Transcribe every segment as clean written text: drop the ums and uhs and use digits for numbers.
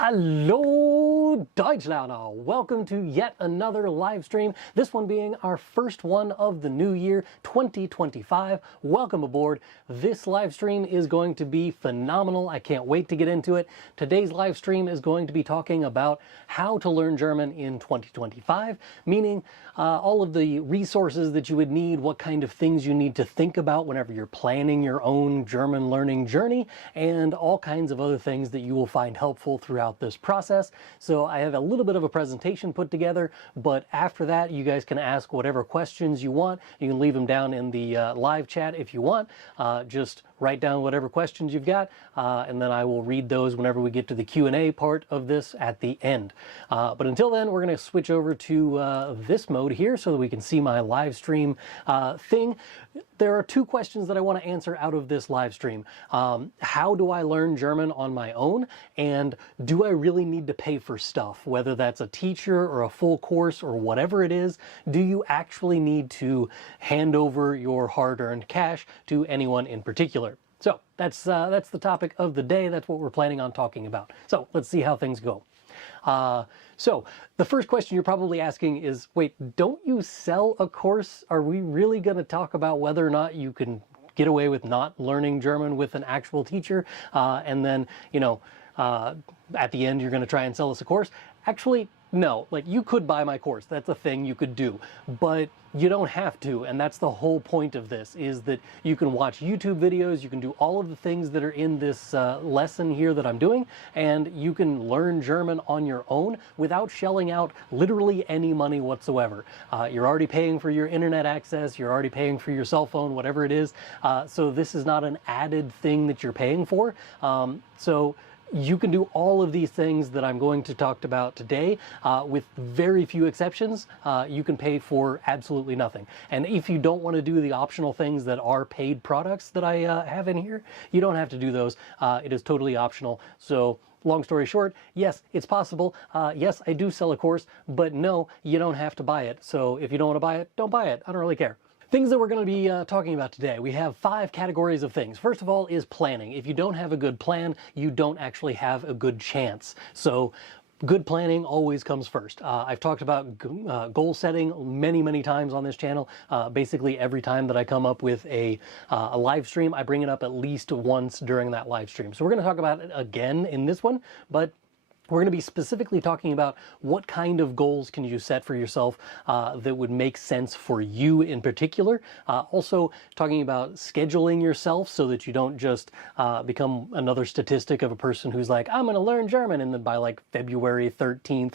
Hallo Deutschlander! Welcome to yet another live stream, this one being our first one of the new year 2025. Welcome aboard. This live stream is going to be phenomenal. I can't wait to get into it. Today's live stream is going to be talking about how to learn German in 2025, meaning all of the resources that you would need, what kind of things you need to think about whenever you're planning your own German learning journey, and all kinds of other things that you will find helpful throughout this process. So I have a little bit of a presentation put together, but after that you guys can ask whatever questions you want. You can leave them down in the live chat if you want. Just write down whatever questions you've got, and then I will read those whenever we get to the Q&A part of this at the end. But until then, we're going to switch over to this mode here so that we can see my live stream thing. There are two questions that I want to answer out of this live stream. How do I learn German on my own? And do I really need to pay for stuff? Whether that's a teacher or a full course or whatever it is, do you actually need to hand over your hard-earned cash to anyone in particular? So that's the topic of the day. That's what we're planning on talking about. So let's see how things go. So the first question you're probably asking is, wait, don't you sell a course? Are we really going to talk about whether or not you can get away with not learning German with an actual teacher? And then, you know, at the end, you're going to try and sell us a course? Actually, no. Like, you could buy my course. That's a thing you could do. But you don't have to, and that's the whole point of this, is that you can watch YouTube videos, you can do all of the things that are in this lesson here that I'm doing, and you can learn German on your own without shelling out literally any money whatsoever. You're already paying for your internet access, you're already paying for your cell phone, whatever it is, so this is not an added thing that you're paying for. So you can do all of these things that I'm going to talk about today, with very few exceptions. You can pay for absolutely nothing. And if you don't want to do the optional things that are paid products that I have in here, you don't have to do those. It is totally optional. So long story short, yes, it's possible. Yes, I do sell a course, but no, you don't have to buy it. So if you don't want to buy it, don't buy it. I don't really care. Things that we're going to be talking about today. We have 5 categories of things. First of all is planning. If you don't have a good plan, you don't actually have a good chance. So good planning always comes first. I've talked about goal setting many times on this channel. Basically every time that I come up with a live stream, I bring it up at least once during that live stream. So we're going to talk about it again in this one, but we're going to be specifically talking about what kind of goals can you set for yourself that would make sense for you in particular. Also talking about scheduling yourself so that you don't just become another statistic of a person who's like, I'm going to learn German, and then by like February 13th,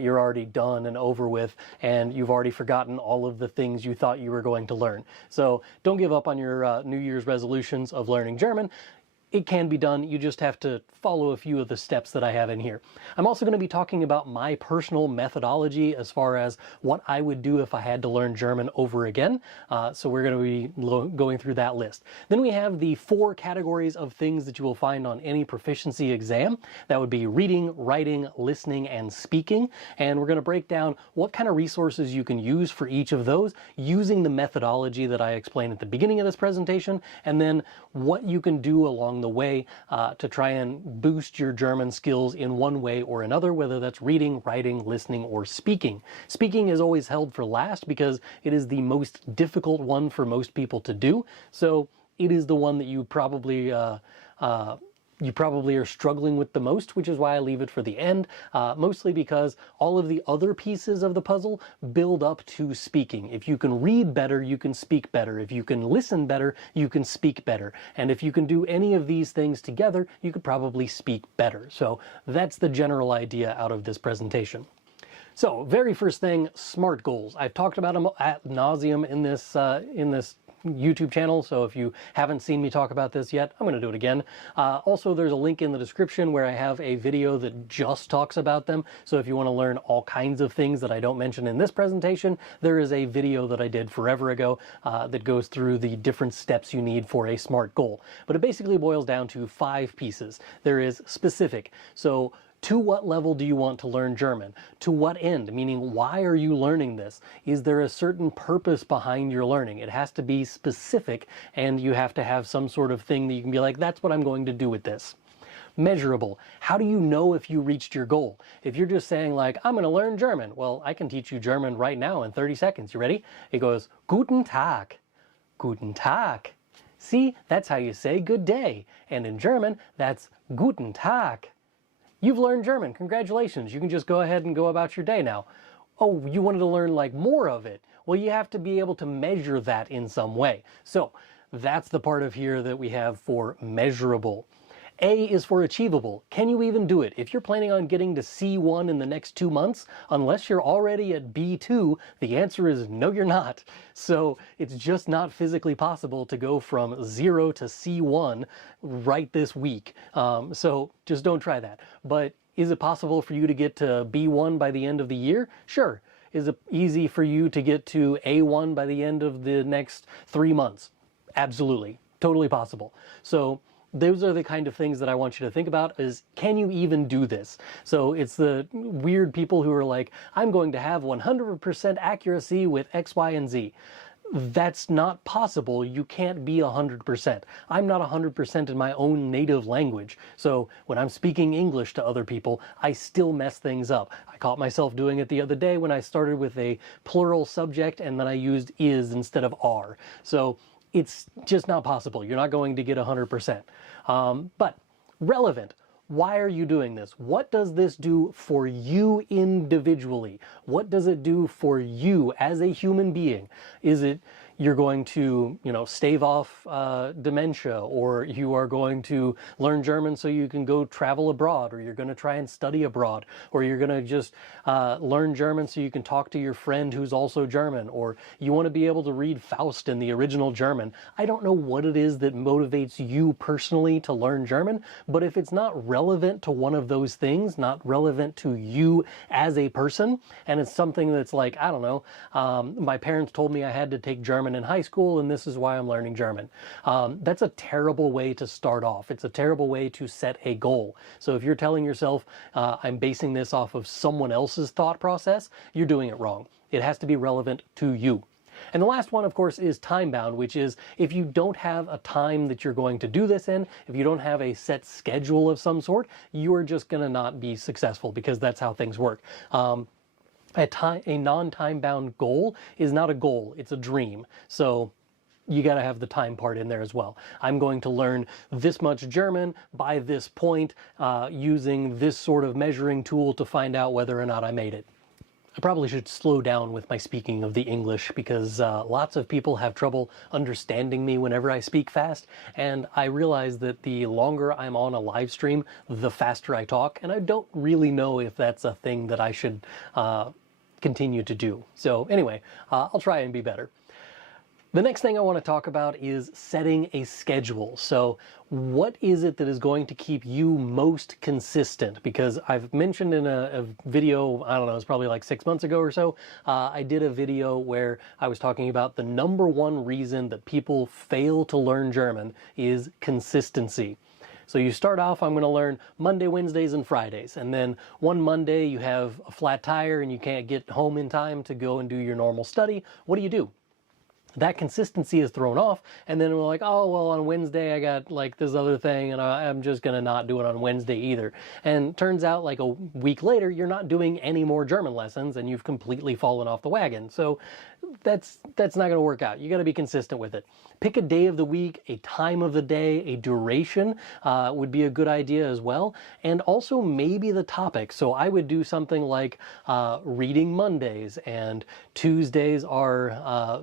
you're already done and over with, and you've already forgotten all of the things you thought you were going to learn. So don't give up on your New Year's resolutions of learning German. It can be done. You just have to follow a few of the steps that I have in here. I'm also going to be talking about my personal methodology as far as what I would do if I had to learn German over again. So we're going to be going through that list. Then we have the 4 categories of things that you will find on any proficiency exam. That would be reading, writing, listening, and speaking. And we're going to break down what kind of resources you can use for each of those using the methodology that I explained at the beginning of this presentation, and then what you can do along the way to try and boost your German skills in one way or another, whether that's reading, writing, listening, or speaking. Speaking is always held for last because it is the most difficult one for most people to do. So it is the one that you probably are struggling with the most, which is why I leave it for the end, mostly because all of the other pieces of the puzzle build up to speaking. If you can read better, you can speak better. If you can listen better, you can speak better. And if you can do any of these things together, you could probably speak better. So that's the general idea out of this presentation. So very first thing, SMART goals. I've talked about them ad nauseum in this YouTube channel, so if you haven't seen me talk about this yet, I'm going to do it again. Also, there's a link in the description where I have a video that just talks about them, so if you want to learn all kinds of things that I don't mention in this presentation, there is a video that I did forever ago that goes through the different steps you need for a SMART goal. But it basically boils down to 5 pieces. There is specific, so to what level do you want to learn German? To what end? Meaning, why are you learning this? Is there a certain purpose behind your learning? It has to be specific, and you have to have some sort of thing that you can be like, that's what I'm going to do with this. Measurable. How do you know if you reached your goal? If you're just saying like, I'm going to learn German. Well, I can teach you German right now in 30 seconds. You ready? It goes, Guten Tag. Guten Tag. See, that's how you say good day. And in German, that's Guten Tag. You've learned German. Congratulations. You can just go ahead and go about your day now. Oh, you wanted to learn like more of it. Well, you have to be able to measure that in some way. So that's the part of here that we have for measurable. A is for achievable. Can you even do it? If you're planning on getting to C1 in the next 2 months, unless you're already at B2, the answer is no, you're not. So it's just not physically possible to go from 0 to C1 right this week. So just don't try that. But is it possible for you to get to B1 by the end of the year? Sure. Is it easy for you to get to A1 by the end of the next 3 months? Absolutely. Totally possible. So those are the kind of things that I want you to think about is, can you even do this? So it's the weird people who are like, I'm going to have 100% accuracy with X, Y, and Z. That's not possible. You can't be 100%. I'm not 100% in my own native language. So when I'm speaking English to other people, I still mess things up. I caught myself doing it the other day when I started with a plural subject and then I used is instead of are. So it's just not possible. You're not going to get 100%. But relevant. Why are you doing this? What does this do for you individually? What does it do for you as a human being? Is it you're going to, stave off dementia, or you are going to learn German so you can go travel abroad, or you're going to try and study abroad, or you're going to just learn German so you can talk to your friend who's also German, or you want to be able to read Faust in the original German. I don't know what it is that motivates you personally to learn German, but if it's not relevant to one of those things, not relevant to you as a person, and it's something that's like, I don't know, my parents told me I had to take German in high school and this is why I'm learning German. That's a terrible way to start off. It's a terrible way to set a goal. So if you're telling yourself, I'm basing this off of someone else's thought process, you're doing it wrong. It has to be relevant to you. And the last one, of course, is time-bound, which is if you don't have a time that you're going to do this in, if you don't have a set schedule of some sort, you're just going to not be successful because that's how things work. A non-time-bound goal is not a goal, it's a dream. So you got to have the time part in there as well. I'm going to learn this much German by this point using this sort of measuring tool to find out whether or not I made it. I probably should slow down with my speaking of the English because lots of people have trouble understanding me whenever I speak fast, and I realize that the longer I'm on a live stream, the faster I talk, and I don't really know if that's a thing that I should continue to do. So anyway, I'll try and be better. The next thing I want to talk about is setting a schedule. So what is it that is going to keep you most consistent? Because I've mentioned in a video, I don't know, it's probably like 6 months ago or so, I did a video where I was talking about the #1 reason that people fail to learn German is consistency. So you start off, I'm going to learn Monday, Wednesdays, and Fridays. And then one Monday you have a flat tire and you can't get home in time to go and do your normal study. What do? That consistency is thrown off, and then we're like, oh, well, on Wednesday I got like this other thing, and I'm just going to not do it on Wednesday either. And turns out like a week later, you're not doing any more German lessons, and you've completely fallen off the wagon. So that's not going to work out. You got to be consistent with it. Pick a day of the week, a time of the day, a duration would be a good idea as well, and also maybe the topic. So I would do something like reading Mondays, and Tuesdays are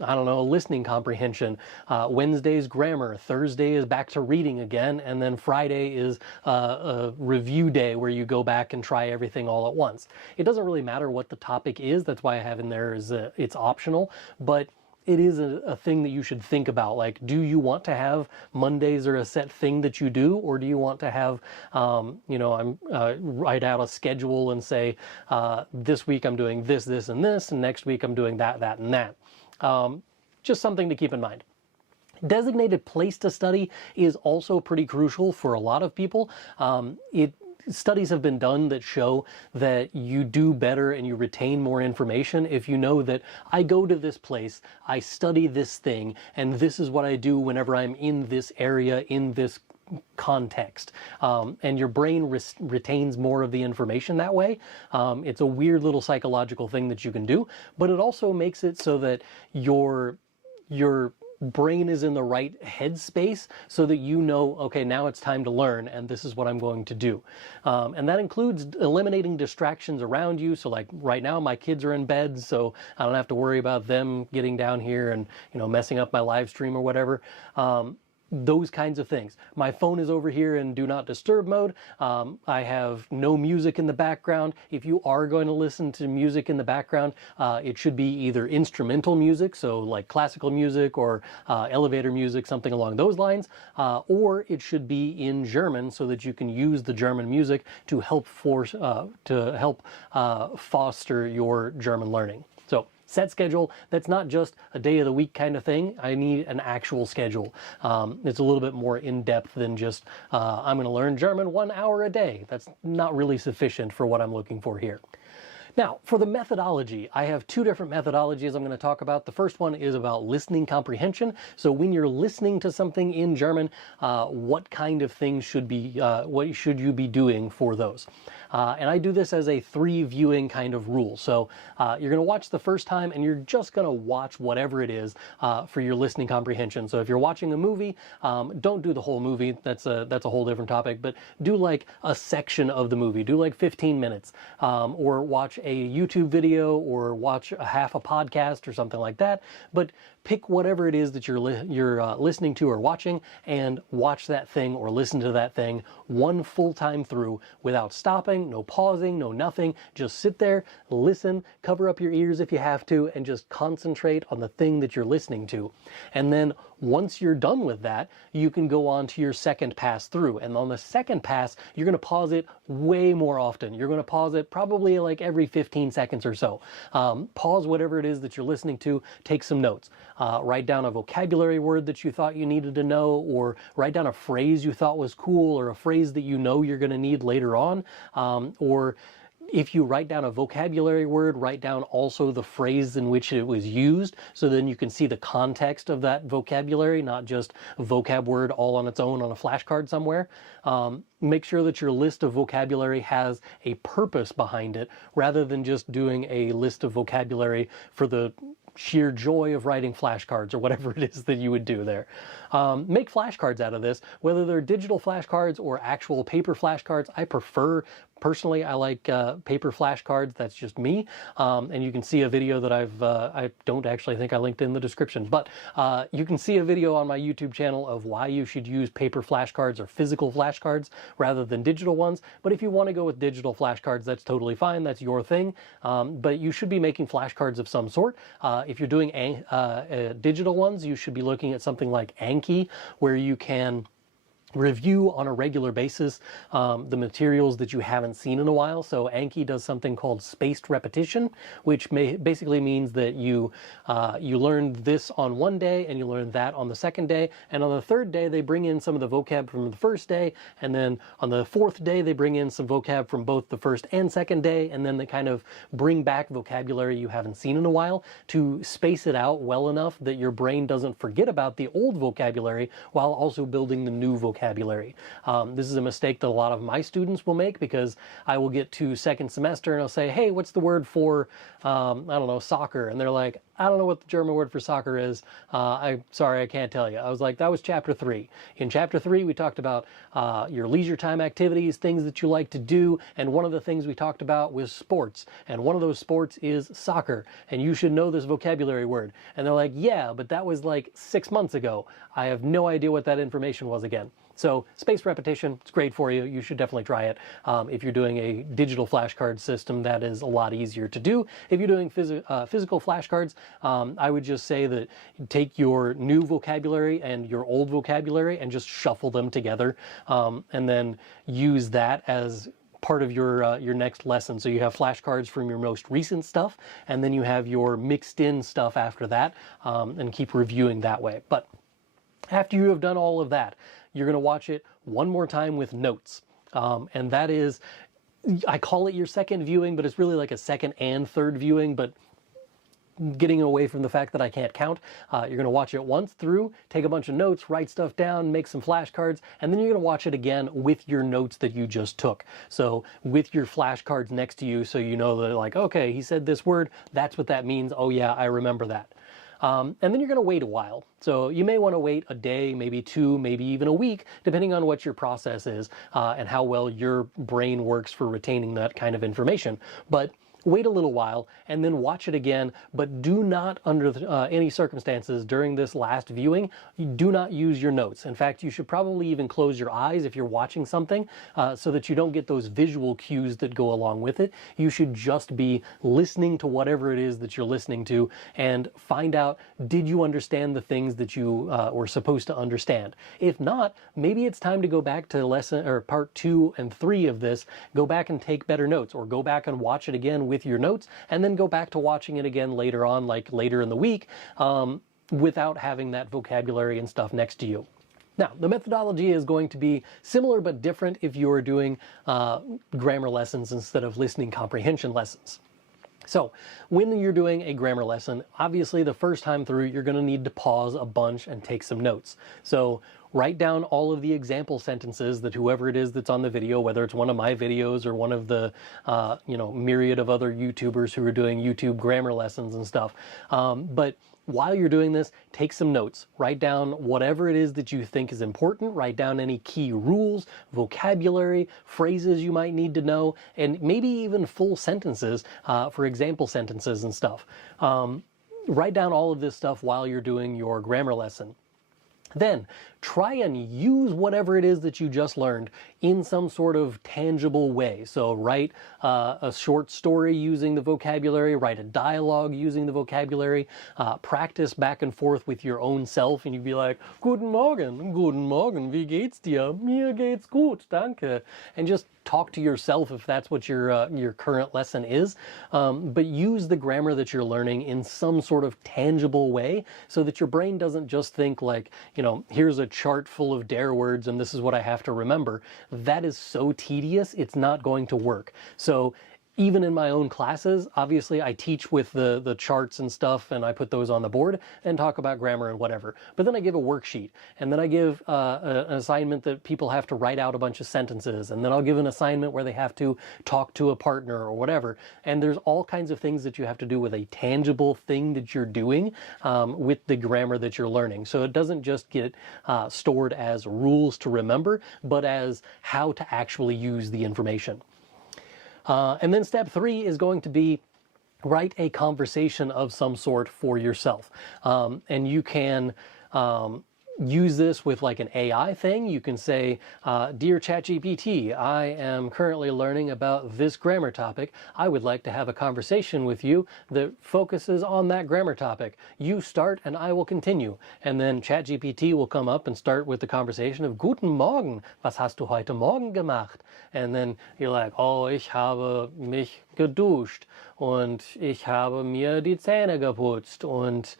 I don't know, listening comprehension, Wednesday's grammar, Thursday is back to reading again, and then Friday is a review day where you go back and try everything all at once. It doesn't really matter what the topic is, that's why I have in there is it's optional, but it is a thing that you should think about. Like, do you want to have Mondays are a set thing that you do, or do you want to have, write out a schedule and say, this week I'm doing this, this, and this, and next week I'm doing that, that, and that. Just something to keep in mind. Designated place to study is also pretty crucial for a lot of people. Studies have been done that show that you do better and you retain more information if you know that I go to this place, I study this thing, and this is what I do whenever I'm in this area, in this context, and your brain retains more of the information that way. It's a weird little psychological thing that you can do, but it also makes it so that your brain is in the right headspace so that you know, okay, now it's time to learn and this is what I'm going to do. And that includes eliminating distractions around you. So like right now my kids are in bed, so I don't have to worry about them getting down here and, you know, messing up my live stream or whatever. Those kinds of things. My phone is over here in do not disturb mode. I have no music in the background. If you are going to listen to music in the background, it should be either instrumental music, so like classical music or elevator music, something along those lines, or it should be in German so that you can use the German music to help foster your German learning. So set schedule. That's not just a day of the week kind of thing. I need an actual schedule. It's a little bit more in-depth than just, I'm going to learn German 1 hour a day. That's not really sufficient for what I'm looking for here. Now, for the methodology, I have 2 different methodologies I'm going to talk about. The first one is about listening comprehension. So when you're listening to something in German, what kind of things what should you be doing for those? And I do this as a 3 viewing kind of rule. So you're going to watch the first time and you're just going to watch whatever it is for your listening comprehension. So if you're watching a movie, don't do the whole movie. That's a whole different topic, but do like a section of the movie. Do like 15 minutes or watch a YouTube video or watch half a podcast or something like that. But pick whatever it is that you're listening to or watching and watch that thing or listen to that thing one full time through without stopping, no pausing, no nothing. Just sit there, listen, cover up your ears if you have to, and just concentrate on the thing that you're listening to. And then once you're done with that, you can go on to your second pass through. And on the second pass, you're going to pause it way more often. You're going to pause it probably like every 15 seconds or so. Pause whatever it is that you're listening to, take some notes. Write down a vocabulary word that you thought you needed to know, or write down a phrase you thought was cool, or a phrase that you know you're going to need later on, or if you write down a vocabulary word, write down also the phrase in which it was used, so then you can see the context of that vocabulary, not just a vocab word all on its own on a flashcard somewhere. Make sure that your list of vocabulary has a purpose behind it, rather than just doing a list of vocabulary for the sheer joy of writing flashcards or whatever it is that you would do there. Make flashcards out of this, whether they're digital flashcards or actual paper flashcards. Personally, I like paper flashcards. That's just me. And you can see a video that I don't actually think I linked in the description, but you can see a video on my YouTube channel of why you should use paper flashcards or physical flashcards rather than digital ones. But if you want to go with digital flashcards, that's totally fine. That's your thing. But you should be making flashcards of some sort. If you're doing digital ones, you should be looking at something like Anki, where you can review on a regular basis the materials that you haven't seen in a while. So Anki does something called spaced repetition, which basically means that you learn this on one day and you learn that on the second day, and on the third day they bring in some of the vocab from the first day, and then on the fourth day they bring in some vocab from both the first and second day, and then they kind of bring back vocabulary you haven't seen in a while to space it out well enough that your brain doesn't forget about the old vocabulary while also building the new vocabulary. This is a mistake that a lot of my students will make, because I will get to second semester and I'll say, hey, what's the word for, I don't know, soccer? And they're like, I don't know what the German word for soccer is. I'm sorry, I can't tell you. I was like, that was chapter 3. In chapter 3, we talked about your leisure time activities, things that you like to do. And one of the things we talked about was sports. And one of those sports is soccer. And you should know this vocabulary word. And they're like, yeah, but that was like 6 months ago. I have no idea what that information was again. So spaced repetition, it's great for you. You should definitely try it. If you're doing a digital flashcard system, that is a lot easier to do. If you're doing physical flashcards, I would just say that take your new vocabulary and your old vocabulary and just shuffle them together, and then use that as part of your next lesson. So you have flashcards from your most recent stuff, and then you have your mixed in stuff after that, and keep reviewing that way. But after you have done all of that, you're going to watch it one more time with notes. And that is, I call it your second viewing, but it's really like a second and third viewing. But getting away from the fact that I can't count. You're going to watch it once through, take a bunch of notes, write stuff down, make some flashcards, and then you're going to watch it again with your notes that you just took. So with your flashcards next to you, so you know that, like, okay, he said this word, that's what that means. Oh yeah, I remember that. And then you're going to wait a while. So you may want to wait a day, maybe two, maybe even a week, depending on what your process is and how well your brain works for retaining that kind of information. But wait a little while and then watch it again, but do not, under any circumstances during this last viewing, you do not use your notes. In fact, you should probably even close your eyes if you're watching something so that you don't get those visual cues that go along with it. You should just be listening to whatever it is that you're listening to and find out, did you understand the things that you were supposed to understand? If not, maybe it's time to go back to lesson or part 2 and 3 of this, go back and take better notes, or go back and watch it again with your notes, and then go back to watching it again later on, like later in the week, without having that vocabulary and stuff next to you. Now, the methodology is going to be similar but different if you are doing grammar lessons instead of listening comprehension lessons. So when you're doing a grammar lesson, obviously the first time through, you're going to need to pause a bunch and take some notes. So write down all of the example sentences that whoever it is that's on the video, whether it's one of my videos or one of the myriad of other YouTubers who are doing YouTube grammar lessons and stuff. But while you're doing this, take some notes. Write down whatever it is that you think is important. Write down any key rules, vocabulary, phrases you might need to know, and maybe even full sentences for example sentences and stuff. Write down all of this stuff while you're doing your grammar lesson. Then try and use whatever it is that you just learned in some sort of tangible way. So write a short story using the vocabulary, write a dialogue using the vocabulary, practice back and forth with your own self, and you'd be like, Guten Morgen, wie geht's dir? Mir geht's gut, danke. And just talk to yourself if that's what your current lesson is. But use the grammar that you're learning in some sort of tangible way so that your brain doesn't just think like, here's a chart full of dare words and this is what I have to remember. That is so tedious, it's not going to work. So even in my own classes, obviously I teach with the charts and stuff, and I put those on the board and talk about grammar and whatever. But then I give a worksheet, and then I give an assignment that people have to write out a bunch of sentences, and then I'll give an assignment where they have to talk to a partner or whatever. And there's all kinds of things that you have to do with a tangible thing that you're doing with the grammar that you're learning. So it doesn't just get stored as rules to remember, but as how to actually use the information. And then step 3 is going to be write a conversation of some sort for yourself. And you can use this with like an AI thing. You can say, Dear ChatGPT, I am currently learning about this grammar topic. I would like to have a conversation with you that focuses on that grammar topic. You start and I will continue. And then ChatGPT will come up and start with the conversation of Guten Morgen, was hast du heute Morgen gemacht? And then you're like, oh, ich habe mich geduscht und ich habe mir die Zähne geputzt und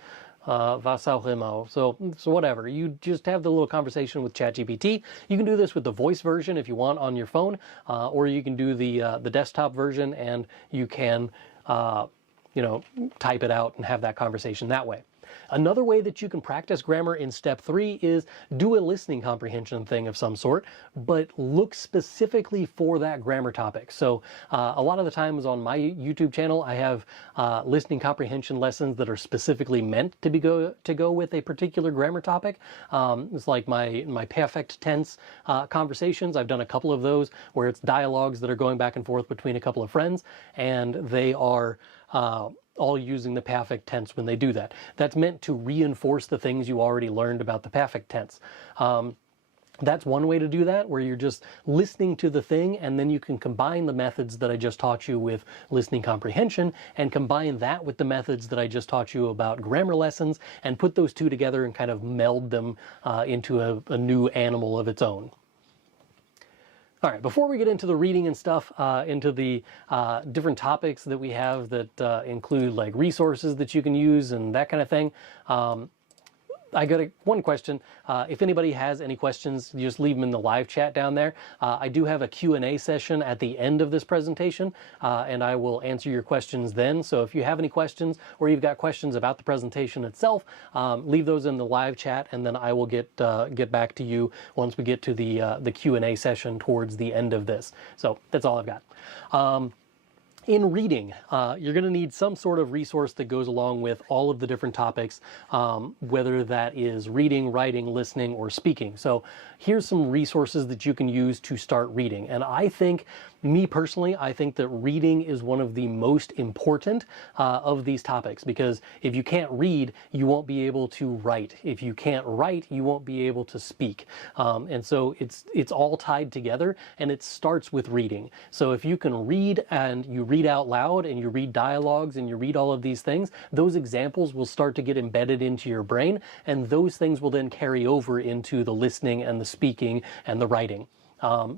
was auch immer. So whatever. You just have the little conversation with ChatGPT. You can do this with the voice version if you want on your phone, or you can do the desktop version and you can type it out and have that conversation that way. Another way that you can practice grammar in step 3 is do a listening comprehension thing of some sort, but look specifically for that grammar topic. So a lot of the times on my YouTube channel, I have listening comprehension lessons that are specifically meant to go with a particular grammar topic. It's like my perfect tense conversations. I've done a couple of those where it's dialogues that are going back and forth between a couple of friends, and they are all using the perfect tense when they do that. That's meant to reinforce the things you already learned about the perfect tense. That's one way to do that, where you're just listening to the thing, and then you can combine the methods that I just taught you with listening comprehension, and combine that with the methods that I just taught you about grammar lessons, and put those two together and kind of meld them into a new animal of its own. All right, before we get into the reading and stuff, into the different topics that we have that include like resources that you can use and that kind of thing, I got one question. If anybody has any questions, just leave them in the live chat down there. I do have a Q&A session at the end of this presentation, and I will answer your questions then. So if you have any questions or you've got questions about the presentation itself, leave those in the live chat, and then I will get back to you once we get to the Q&A session towards the end of this. So that's all I've got. In reading, you're going to need some sort of resource that goes along with all of the different topics, whether that is reading, writing, listening, or speaking. So here's some resources that you can use to start reading. And I think, me personally, I think that reading is one of the most important of these topics, because if you can't read, you won't be able to write. If you can't write, you won't be able to speak. And so it's all tied together, and it starts with reading. So if you can read, and you read out loud, and you read dialogues, and you read all of these things, those examples will start to get embedded into your brain, and those things will then carry over into the listening and the speaking and the writing.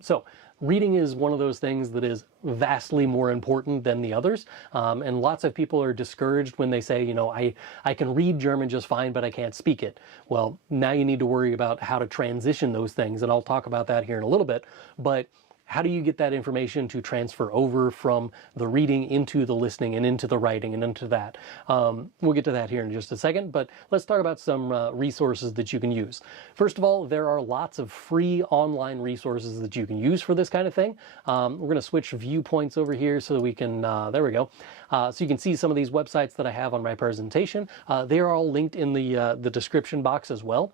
So reading is one of those things that is vastly more important than the others. And lots of people are discouraged when they say, you know, I can read German just fine, but I can't speak it. Well, now you need to worry about how to transition those things, and I'll talk about that here in a little bit. But how do you get that information to transfer over from the reading into the listening and into the writing and into that? We'll get to that here in just a second, but let's talk about some resources that you can use. First of all, there are lots of free online resources that you can use for this kind of thing. We're going to switch viewpoints over here so that we can, there we go. So you can see some of these websites that I have on my presentation. They are all linked in the description box as well.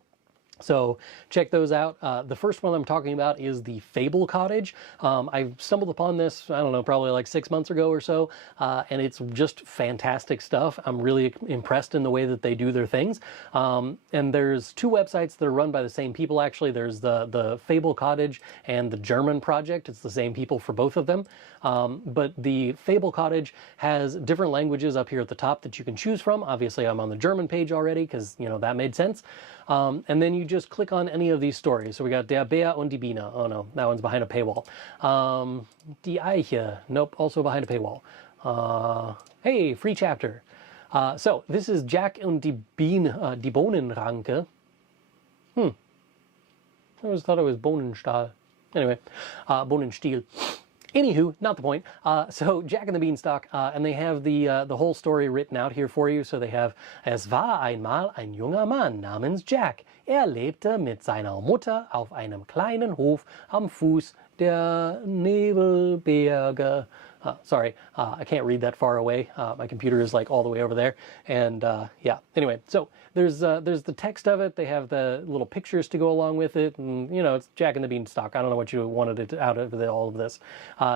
So check those out. The first one I'm talking about is the Fable Cottage. I stumbled upon this, I don't know, probably like 6 months ago or so, and it's just fantastic stuff. I'm really impressed in the way that they do their things. And there's two websites that are run by the same people, actually. There's the Fable Cottage and the German project. It's the same people for both of them. But the Fable Cottage has different languages up here at the top that you can choose from. Obviously, I'm on the German page already because, you know, that made sense. And then you just click on any of these stories. So we got Der Bär und die Biene. Oh no, that one's behind a paywall. Die Eiche. Nope, also behind a paywall. Hey, free chapter. So this is Jack und die Biene, die Bohnenranke. I always thought it was Bohnenstahl. Anyway, Bohnenstiel. Anywho, not the point. So Jack and the Beanstalk, and they have the whole story written out here for you. So they have: Es war einmal ein junger Mann namens Jack. Lebte mit seiner Mutter auf einem kleinen Hof am Fuß der Nebelberge. Sorry, I can't read that far away. My computer is like all the way over there. And yeah, anyway, so there's the text of it. They have the little pictures to go along with it. And, you know, it's Jack and the Beanstalk. I don't know what you wanted it out of all of this.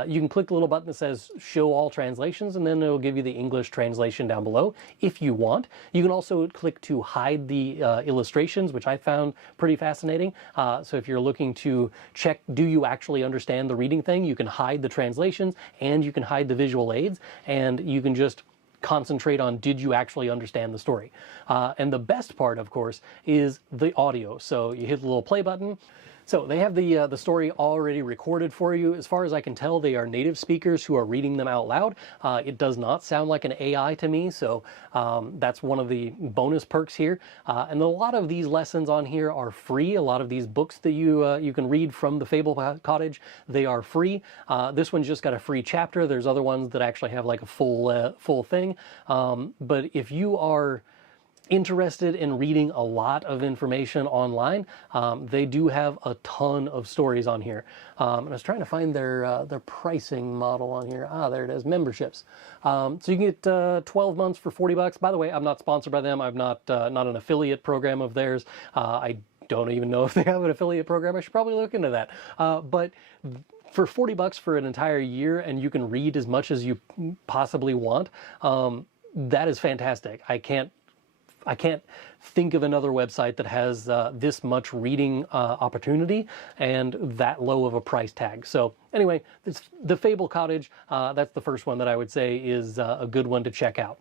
You can click the little button that says Show All Translations, and then it'll give you the English translation down below if you want. You can also click to hide the illustrations, which I found pretty fascinating. So if you're looking to check, do you actually understand the reading thing, you can hide the translations, and you can hide the visual aids, and you can just concentrate on, did you actually understand the story? And the best part, of course, is the audio. So you hit the little play button. So they have the story already recorded for you. As far as I can tell, they are native speakers who are reading them out loud. It does not sound like an AI to me, so that's one of the bonus perks here. And a lot of these lessons on here are free. A lot of these books that you can read from the Fable Cottage, they are free. This one's just got a free chapter. There's other ones that actually have like a full thing. But if you are interested in reading a lot of information online, they do have a ton of stories on here. And I was trying to find their pricing model on here. There it is, memberships. So you can get 12 months for 40 bucks. By the way, I'm not sponsored by them. I'm not an affiliate program of theirs. I don't even know if they have an affiliate program. I should probably look into that. But for 40 bucks for an entire year, and you can read as much as you possibly want, that is fantastic. I can't think of another website that has this much reading opportunity and that low of a price tag. So anyway, the Fable Cottage, that's the first one that I would say is a good one to check out.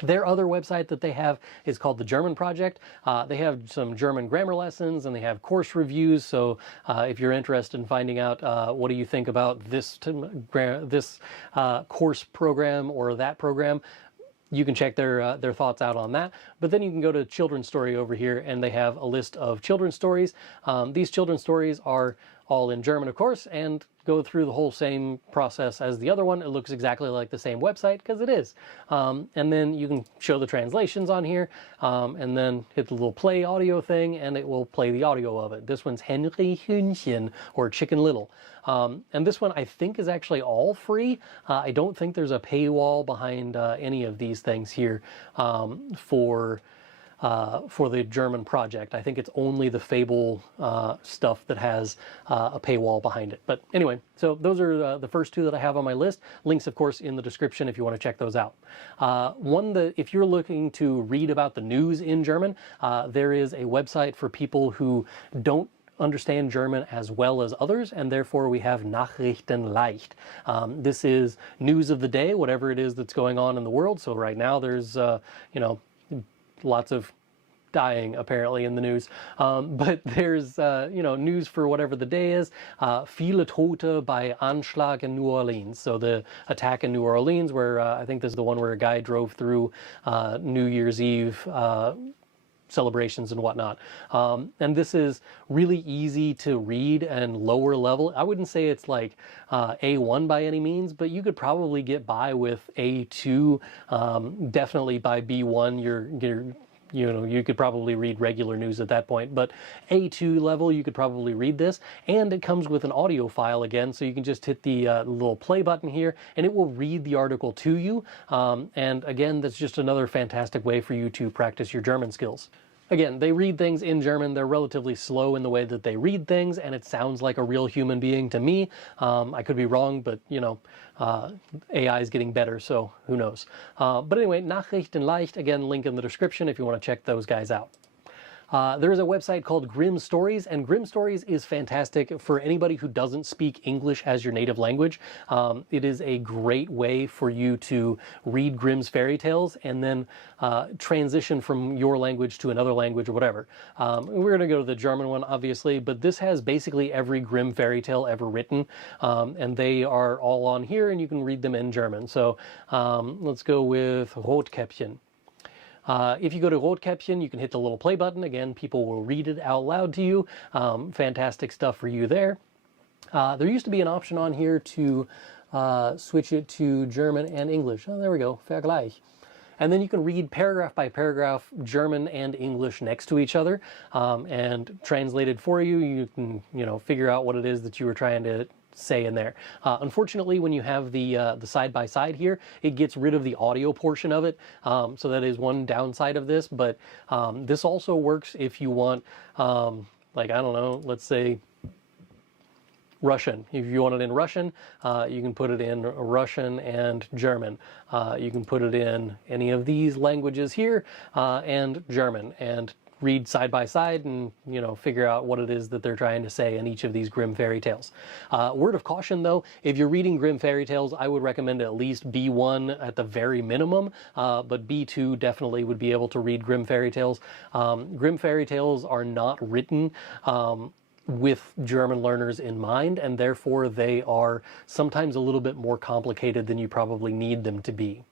Their other website that they have is called the German Project. They have some German grammar lessons, and they have course reviews. So if you're interested in finding out what do you think about this course program or that program, you can check their thoughts out on that. But then you can go to children's story over here, and they have a list of children's stories. These children's stories are all in German, of course, and go through the whole same process as the other one. It looks exactly like the same website, because it is. And then you can show the translations on here, and then hit the little play audio thing, and it will play the audio of it. This one's Henry Hühnchen, or Chicken Little. And this one I think is actually all free. I don't think there's a paywall behind any of these things here for the German project. I think it's only the Fable stuff that has a paywall behind it. But anyway, so those are the first two that I have on my list. Links, of course, in the description if you want to check those out. One that, if you're looking to read about the news in German, there is a website for people who don't understand German as well as others, and therefore we have Nachrichten leicht. This is news of the day, whatever it is that's going on in the world. So right now there's, you know, lots of dying apparently in the news, but there's you know, news for whatever the day is. Viele Tote bei Anschlag in New Orleans. So the attack in New Orleans, where I think this is the one where a guy drove through New Year's Eve celebrations and whatnot. And this is really easy to read and lower level. I wouldn't say it's like A1 by any means, but you could probably get by with A2. Definitely by B1, you know, you could probably read regular news at that point, but A2 level, you could probably read this, and it comes with an audio file again, so you can just hit the little play button here, and it will read the article to you. And again, that's just another fantastic way for you to practice your German skills. Again, they read things in German. They're relatively slow in the way that they read things, and it sounds like a real human being to me. I could be wrong, but, you know, AI is getting better, so who knows. But anyway, Nachrichten leicht, again, link in the description if you want to check those guys out. There is a website called Grimm Stories, and Grimm Stories is fantastic for anybody who doesn't speak English as your native language. It is a great way for you to read Grimm's fairy tales and then transition from your language to another language or whatever. We're going to go to the German one, obviously, but this has basically every Grimm fairy tale ever written, and they are all on here, and you can read them in German. So let's go with Rotkäppchen. If you go to Rotkäppchen, you can hit the little play button. Again, people will read it out loud to you. Fantastic stuff for you there. There used to be an option on here to switch it to German and English. Oh, there we go, Vergleich. And then you can read paragraph by paragraph German and English next to each other, and translated for you. You can, you know, figure out what it is that you were trying to say in there. Unfortunately, when you have the side-by-side here, it gets rid of the audio portion of it, so that is one downside of this, but this also works if you want, like, I don't know, let's say Russian. If you want it in Russian, you can put it in Russian and German. You can put it in any of these languages here, and German, and read side by side and, you know, figure out what it is that they're trying to say in each of these Grimm fairy tales. Word of caution though, if you're reading Grimm fairy tales, I would recommend at least B1 at the very minimum, but B2 definitely would be able to read Grimm fairy tales. Grimm fairy tales are not written with German learners in mind, and therefore they are sometimes a little bit more complicated than you probably need them to be.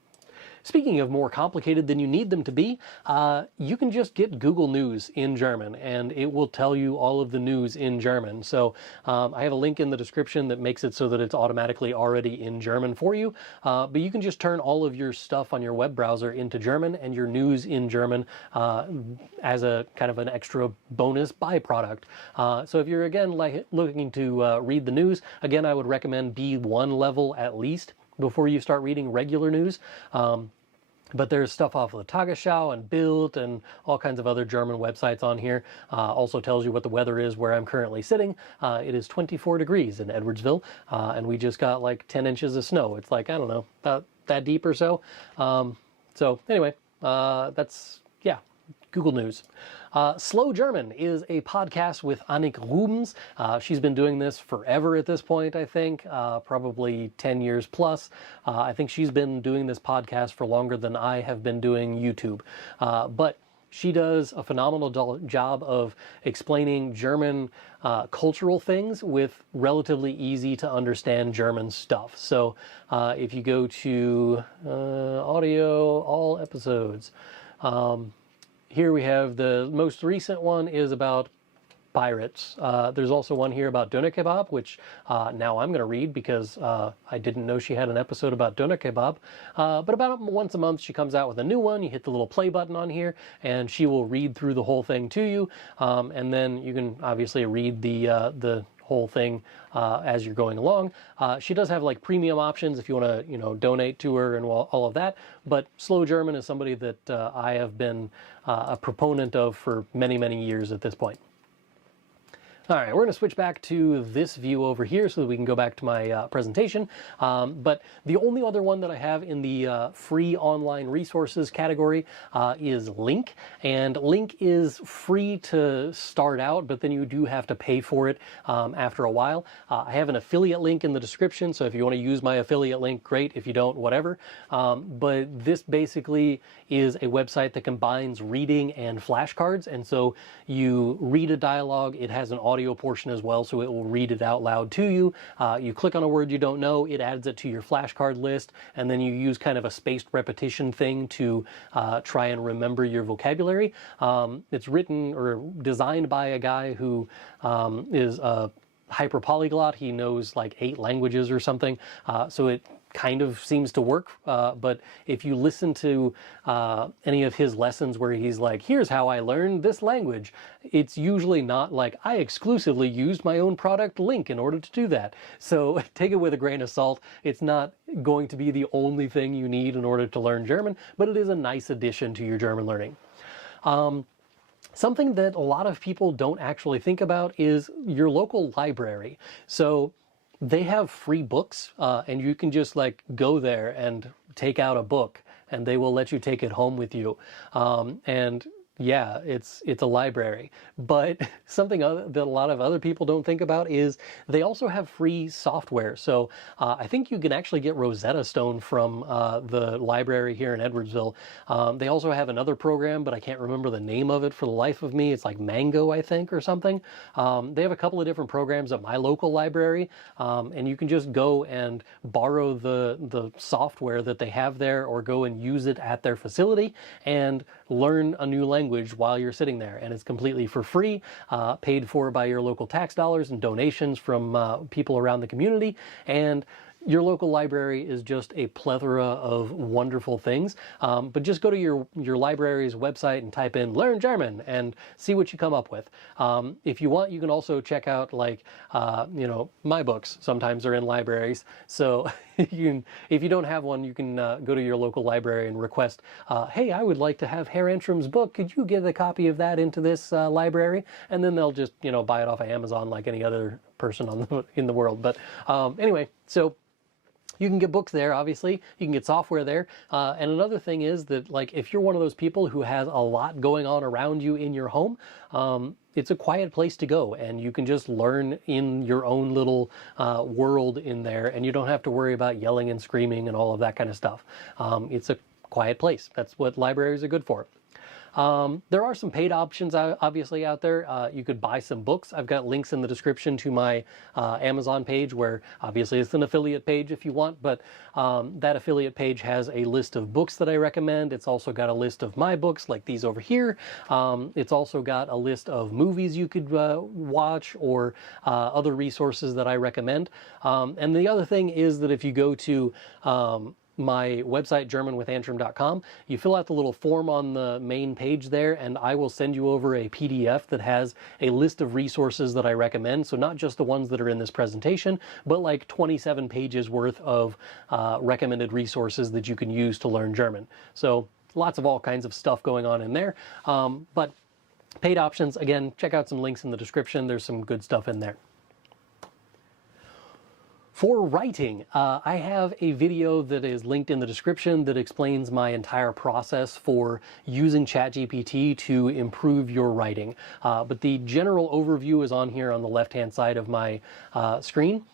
Speaking of more complicated than you need them to be, you can just get Google News in German, and it will tell you all of the news in German. So I have a link in the description that makes it so that it's automatically already in German for you. But you can just turn all of your stuff on your web browser into German and your news in German as a kind of an extra bonus byproduct. So if you're, again, like looking to read the news, again, I would recommend B1 level at least before you start reading regular news. But there's stuff off of the Tagesschau and Bild and all kinds of other German websites on here. Also tells you what the weather is where I'm currently sitting. It is 24 degrees in Edwardsville, and we just got like 10 inches of snow. It's like, I don't know, about that deep or so. So anyway, that's, yeah, Google News. Slow German is a podcast with Annik Rubens. She's been doing this forever at this point, I think, probably 10 years plus. I think she's been doing this podcast for longer than I have been doing YouTube. But She does a phenomenal job of explaining German cultural things with relatively easy to understand German stuff. So if you go to audio, all episodes, here we have the most recent one is about pirates. There's also one here about doner kebab, which now I'm going to read because I didn't know she had an episode about doner kebab. But about once a month she comes out with a new one. You hit the little play button on here and she will read through the whole thing to you. And then you can obviously read the whole thing as you're going along. She does have like premium options if you want to, donate to her and all of that. But Slow German is somebody that I have been a proponent of for many, many years at this point. All right, we're going to switch back to this view over here so that we can go back to my presentation. But the only other one that I have in the free online resources category is Link. And Link is free to start out, but then you do have to pay for it after a while. I have an affiliate link in the description, so if you want to use my affiliate link, great. If you don't, whatever. But this basically is a website that combines reading and flashcards. And so you read a dialogue, it has an audio portion as well, so it will read it out loud to you. You click on a word you don't know, it adds it to your flashcard list, and then you use kind of a spaced repetition thing to try and remember your vocabulary. It's written or designed by a guy who is a hyper polyglot. He knows like 8 languages or something, so it kind of seems to work, but if you listen to any of his lessons where he's like, here's how I learned this language, it's usually not like, I exclusively used my own product Link in order to do that. So take it with a grain of salt. It's not going to be the only thing you need in order to learn German, but it is a nice addition to your German learning. Something that a lot of people don't actually think about is your local library. So they have free books, and you can just like go there and take out a book and they will let you take it home with you. And yeah, it's a library. But something that a lot of other people don't think about is they also have free software. So I think you can actually get Rosetta Stone from the library here in Edwardsville. They also have another program, but I can't remember the name of it for the life of me. It's like Mango, I think, or something. They have a couple of different programs at my local library, and you can just go and borrow the software that they have there or go and use it at their facility and learn a new language while you're sitting there, and it's completely for free, paid for by your local tax dollars and donations from people around the community. And your local library is just a plethora of wonderful things. But just go to your library's website and type in "Learn German" and see what you come up with. If you want, you can also check out like my books. Sometimes are in libraries, so if you don't have one, you can go to your local library and request, "Hey, I would like to have Herr Entrim's book. Could you get a copy of that into this library?" And then they'll just buy it off of Amazon like any other person in the world. But anyway, so you can get books there, obviously. You can get software there. And another thing is that, like, if you're one of those people who has a lot going on around you in your home, it's a quiet place to go, and you can just learn in your own little world in there, and you don't have to worry about yelling and screaming and all of that kind of stuff. It's a quiet place. That's what libraries are good for. There are some paid options obviously out there. You could buy some books. I've got links in the description to my Amazon page, where obviously it's an affiliate page if you want, but that affiliate page has a list of books that I recommend. It's also got a list of my books like these over here. It's also got a list of movies you could watch or other resources that I recommend. And the other thing is that if you go to my website, germanwithantrim.com, you fill out the little form on the main page there, and I will send you over a PDF that has a list of resources that I recommend. So not just the ones that are in this presentation, but like 27 pages worth of recommended resources that you can use to learn German. So lots of all kinds of stuff going on in there. But paid options, again, check out some links in the description. There's some good stuff in there. For writing, I have a video that is linked in the description that explains my entire process for using ChatGPT to improve your writing. But the general overview is on here on the left-hand side of my screen.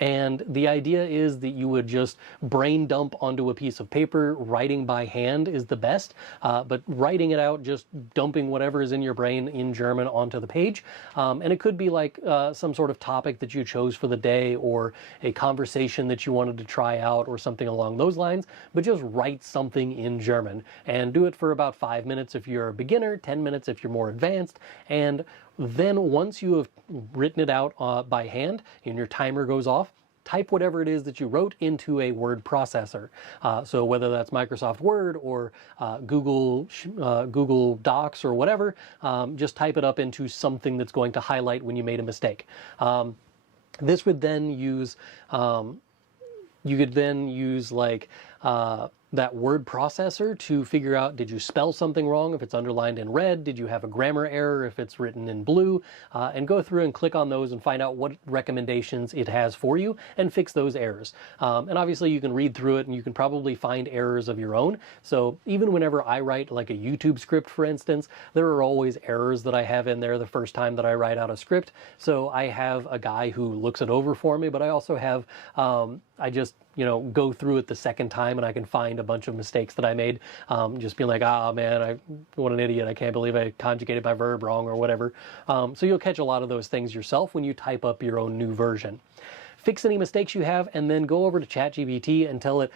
And the idea is that you would just brain dump onto a piece of paper. Writing by hand is the best, but writing it out, just dumping whatever is in your brain in German onto the page. And it could be like some sort of topic that you chose for the day, or a conversation that you wanted to try out, or something along those lines. But just write something in German, and do it for about 5 minutes if you're a beginner, 10 minutes if you're more advanced. And then once you have written it out by hand and your timer goes off, type whatever it is that you wrote into a word processor. So whether that's Microsoft Word or Google Docs or whatever, just type it up into something that's going to highlight when you made a mistake. This would then use, you could then use like that word processor to figure out, did you spell something wrong if it's underlined in red? Did you have a grammar error if it's written in blue? And go through and click on those and find out what recommendations it has for you and fix those errors. And obviously you can read through it and you can probably find errors of your own. So even whenever I write like a YouTube script, for instance, there are always errors that I have in there the first time that I write out a script. So I have a guy who looks it over for me, but I also have, I just, go through it the second time and I can find a bunch of mistakes that I made. Just being like, man, what an idiot. I can't believe I conjugated my verb wrong or whatever. So you'll catch a lot of those things yourself when you type up your own new version. Fix any mistakes you have, and then go over to ChatGPT and tell it,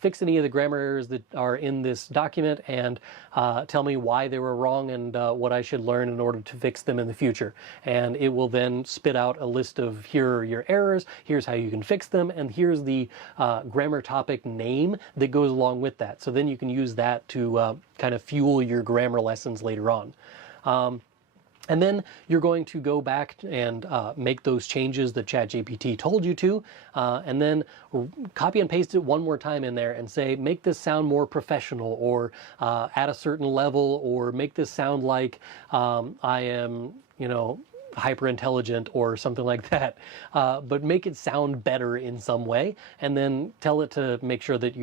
fix any of the grammar errors that are in this document, and tell me why they were wrong and what I should learn in order to fix them in the future. And it will then spit out a list of, here are your errors, here's how you can fix them, and here's the grammar topic name that goes along with that. So then you can use that to kind of fuel your grammar lessons later on. And then you're going to go back and make those changes that ChatGPT told you to, and then copy and paste it one more time in there and say, make this sound more professional, or at a certain level, or make this sound like I am, hyper intelligent or something like that. But make it sound better in some way, and then tell it to make sure that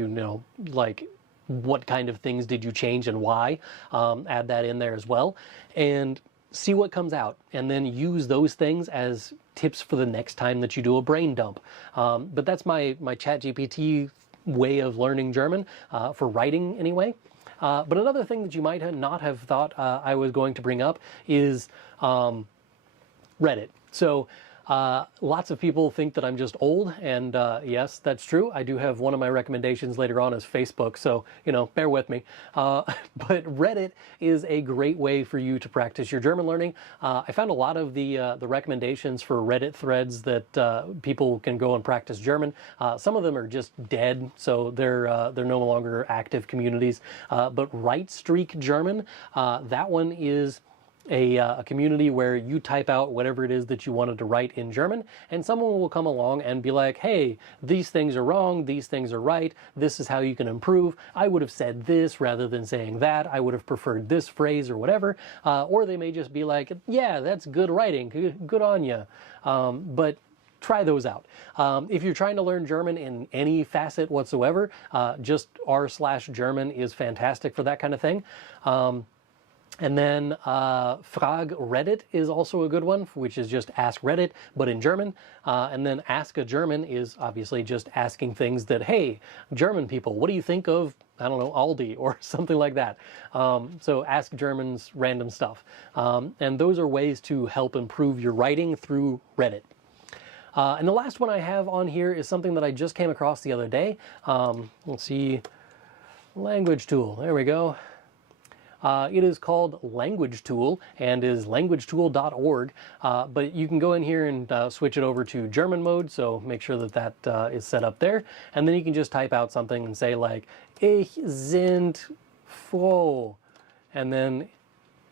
like, what kind of things did you change and why. Add that in there as well. And see what comes out, and then use those things as tips for the next time that you do a brain dump. But that's my ChatGPT way of learning German, for writing anyway. But another thing that you might not have thought I was going to bring up is Reddit. So lots of people think that I'm just old, and yes, that's true. I do have one of my recommendations later on as Facebook, so, bear with me. But Reddit is a great way for you to practice your German learning. I found a lot of the recommendations for Reddit threads that people can go and practice German. Some of them are just dead, so they're no longer active communities. But Right Streak German, that one is a community where you type out whatever it is that you wanted to write in German, and someone will come along and be like, hey, these things are wrong, these things are right, this is how you can improve, I would have said this rather than saying that, I would have preferred this phrase or whatever. Or they may just be like, yeah, that's good writing, good on you. But try those out. If you're trying to learn German in any facet whatsoever, just r/German is fantastic for that kind of thing. And then Frag Reddit is also a good one, which is just Ask Reddit, but in German. And then Ask a German is obviously just asking things that, hey, German people, what do you think of, I don't know, Aldi or something like that. So Ask Germans random stuff. And those are ways to help improve your writing through Reddit. And the last one I have on here is something that I just came across the other day. Let's see, language tool, there we go. It is called Language Tool and is languagetool.org, but you can go in here and switch it over to German mode, so make sure that that is set up there, and then you can just type out something and say like, Ich sind froh, and then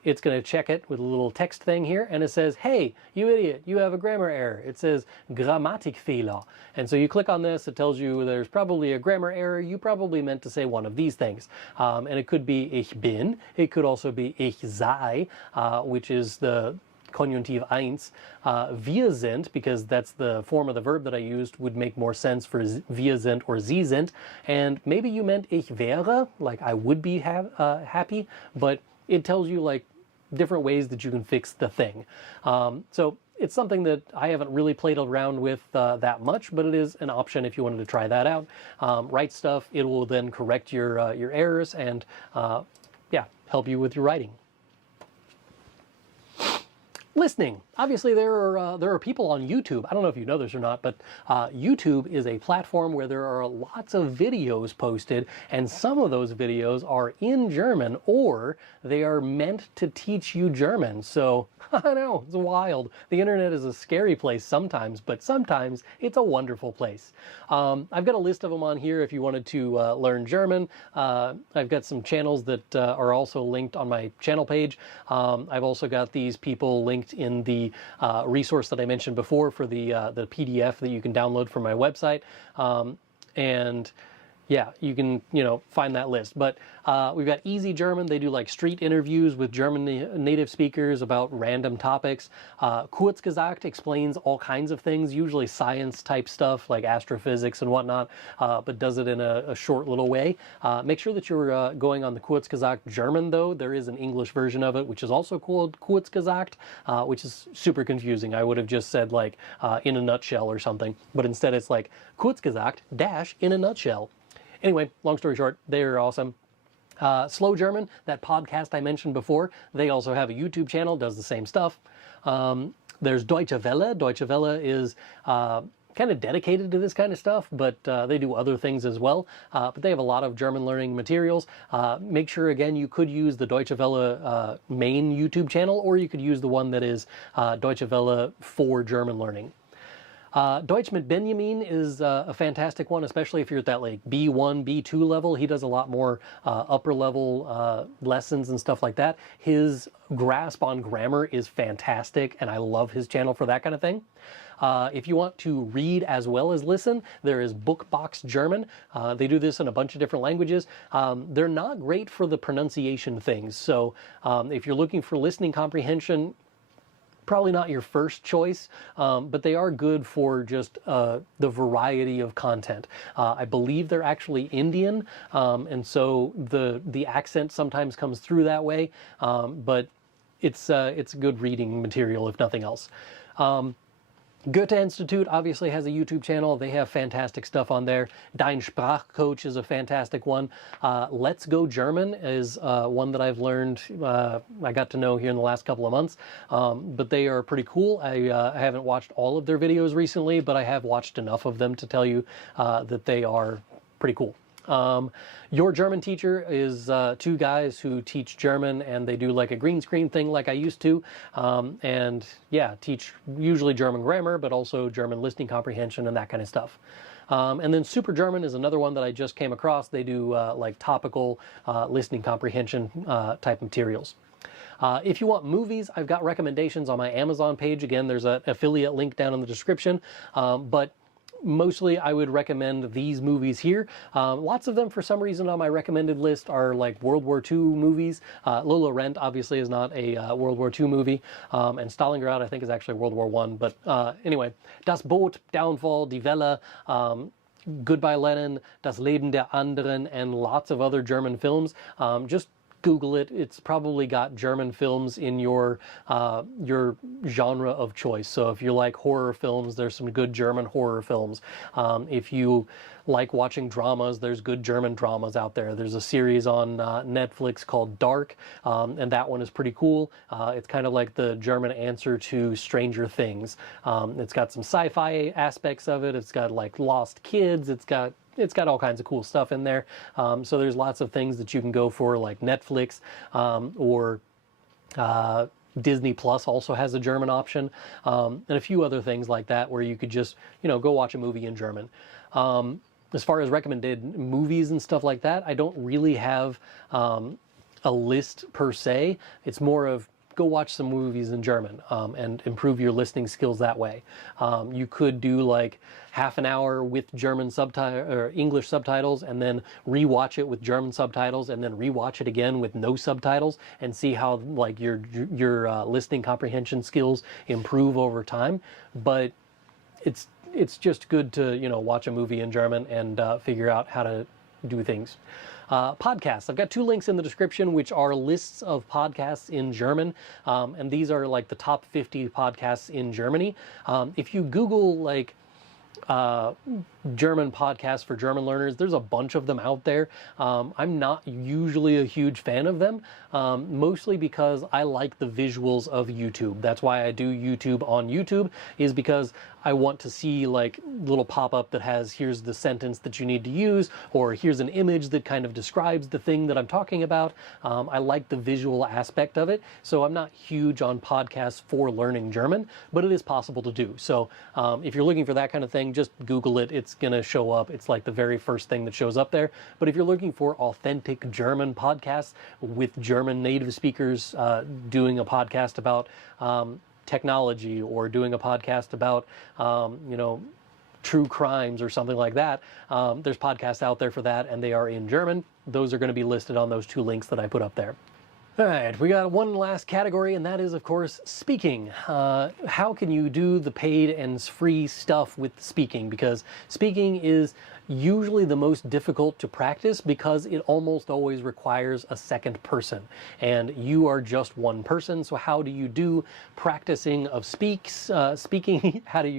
it's going to check it with a little text thing here, and it says, hey, you idiot, you have a grammar error. It says Grammatikfehler. And so you click on this, it tells you there's probably a grammar error. You probably meant to say one of these things. And it could be Ich bin. It could also be Ich sei, which is the Konjunktiv 1. Wir sind, because that's the form of the verb that I used, would make more sense for wir sind or Sie sind. And maybe you meant Ich wäre, like I would be happy, but it tells you like different ways that you can fix the thing. So it's something that I haven't really played around with that much, but it is an option if you wanted to try that out. Write stuff, it will then correct your errors and yeah, help you with your writing. Listening. Obviously, there are people on YouTube. I don't know if you know this or not, but YouTube is a platform where there are lots of videos posted, and some of those videos are in German, or they are meant to teach you German. So, I know, it's wild. The internet is a scary place sometimes, but sometimes it's a wonderful place. I've got a list of them on here if you wanted to learn German. I've got some channels that are also linked on my channel page. I've also got these people linked in the resource that I mentioned before for the PDF that you can download from my website. And yeah, you can, find that list. But we've got Easy German. They do like street interviews with German native speakers about random topics. Kurz gesagt explains all kinds of things, usually science type stuff like astrophysics and whatnot, but does it in a short little way. Make sure that you're going on the Kurz gesagt German though. There is an English version of it, which is also called Kurz gesagt, which is super confusing. I would have just said like in a nutshell or something, but instead it's like Kurz gesagt dash in a nutshell. Anyway, long story short, they're awesome. Slow German, that podcast I mentioned before, they also have a YouTube channel, does the same stuff. There's Deutsche Welle. Deutsche Welle is kind of dedicated to this kind of stuff, but they do other things as well. But they have a lot of German learning materials. Make sure, again, you could use the Deutsche Welle main YouTube channel, or you could use the one that is Deutsche Welle for German learning. Deutsch mit Benjamin is a fantastic one, especially if you're at that like B1, B2 level. He does a lot more upper level lessons and stuff like that. His grasp on grammar is fantastic, and I love his channel for that kind of thing. If you want to read as well as listen, there is Bookbox German. They do this in a bunch of different languages. They're not great for the pronunciation things, so if you're looking for listening comprehension, probably not your first choice, but they are good for just the variety of content. I believe they're actually Indian, and so the accent sometimes comes through that way, but it's good reading material if nothing else. Goethe Institute obviously has a YouTube channel. They have fantastic stuff on there. Dein Sprachcoach is a fantastic one. Let's Go German is one that I've learned, I got to know here in the last couple of months, but they are pretty cool. I haven't watched all of their videos recently, but I have watched enough of them to tell you that they are pretty cool. Your German Teacher is two guys who teach German, and they do like a green screen thing like I used to, and yeah, teach usually German grammar, but also German listening comprehension and that kind of stuff. And then Super German is another one that I just came across. They do like topical listening comprehension type materials. If you want movies, I've got recommendations on my Amazon page. Again, there's an affiliate link down in the description, but mostly I would recommend these movies here. Lots of them for some reason on my recommended list are like World War II movies. Lola Rent obviously is not a World War II movie, and Stalingrad I think is actually World War I, but anyway, Das Boot, Downfall, Die Welle, Goodbye Lenin, Das Leben der Anderen, and lots of other German films. Just Google it. It's probably got German films in your genre of choice. So if you like horror films, there's some good German horror films. If you like watching dramas, there's good German dramas out there. There's a series on Netflix called Dark, and that one is pretty cool. It's kind of like the German answer to Stranger Things. It's got some sci-fi aspects of it. It's got like lost kids. It's got all kinds of cool stuff in there. So there's lots of things that you can go for, like Netflix, or Disney Plus also has a German option, and a few other things like that where you could just, go watch a movie in German. As far as recommended movies and stuff like that, I don't really have a list per se. It's more of go watch some movies in German and improve your listening skills that way. You could do like half an hour with German subtitle or English subtitles, and then rewatch it with German subtitles, and then rewatch it again with no subtitles, and see how like your listening comprehension skills improve over time. But it's just good to watch a movie in German and figure out how to do things. Podcasts. I've got 2 links in the description, which are lists of podcasts in German, and these are like the top 50 podcasts in Germany. If you Google like German podcasts for German learners, there's a bunch of them out there. I'm not usually a huge fan of them, mostly because I like the visuals of YouTube. That's why I do YouTube on YouTube, is because I want to see like little pop-up that has, here's the sentence that you need to use, or here's an image that kind of describes the thing that I'm talking about. I like the visual aspect of it, so I'm not huge on podcasts for learning German, but it is possible to do. So if you're looking for that kind of thing, just Google it. It's going to show up. It's like the very first thing that shows up there. But if you're looking for authentic German podcasts with German native speakers doing a podcast about technology, or doing a podcast about, you know, true crimes or something like that, there's podcasts out there for that, and they are in German. Those are going to be listed on those 2 links that I put up there. All right, we got one last category, and that is, of course, speaking. How can you do the paid and free stuff with speaking? Because speaking is usually the most difficult to practice because it almost always requires a second person, and you are just one person. So how do you do practicing of speaking? How do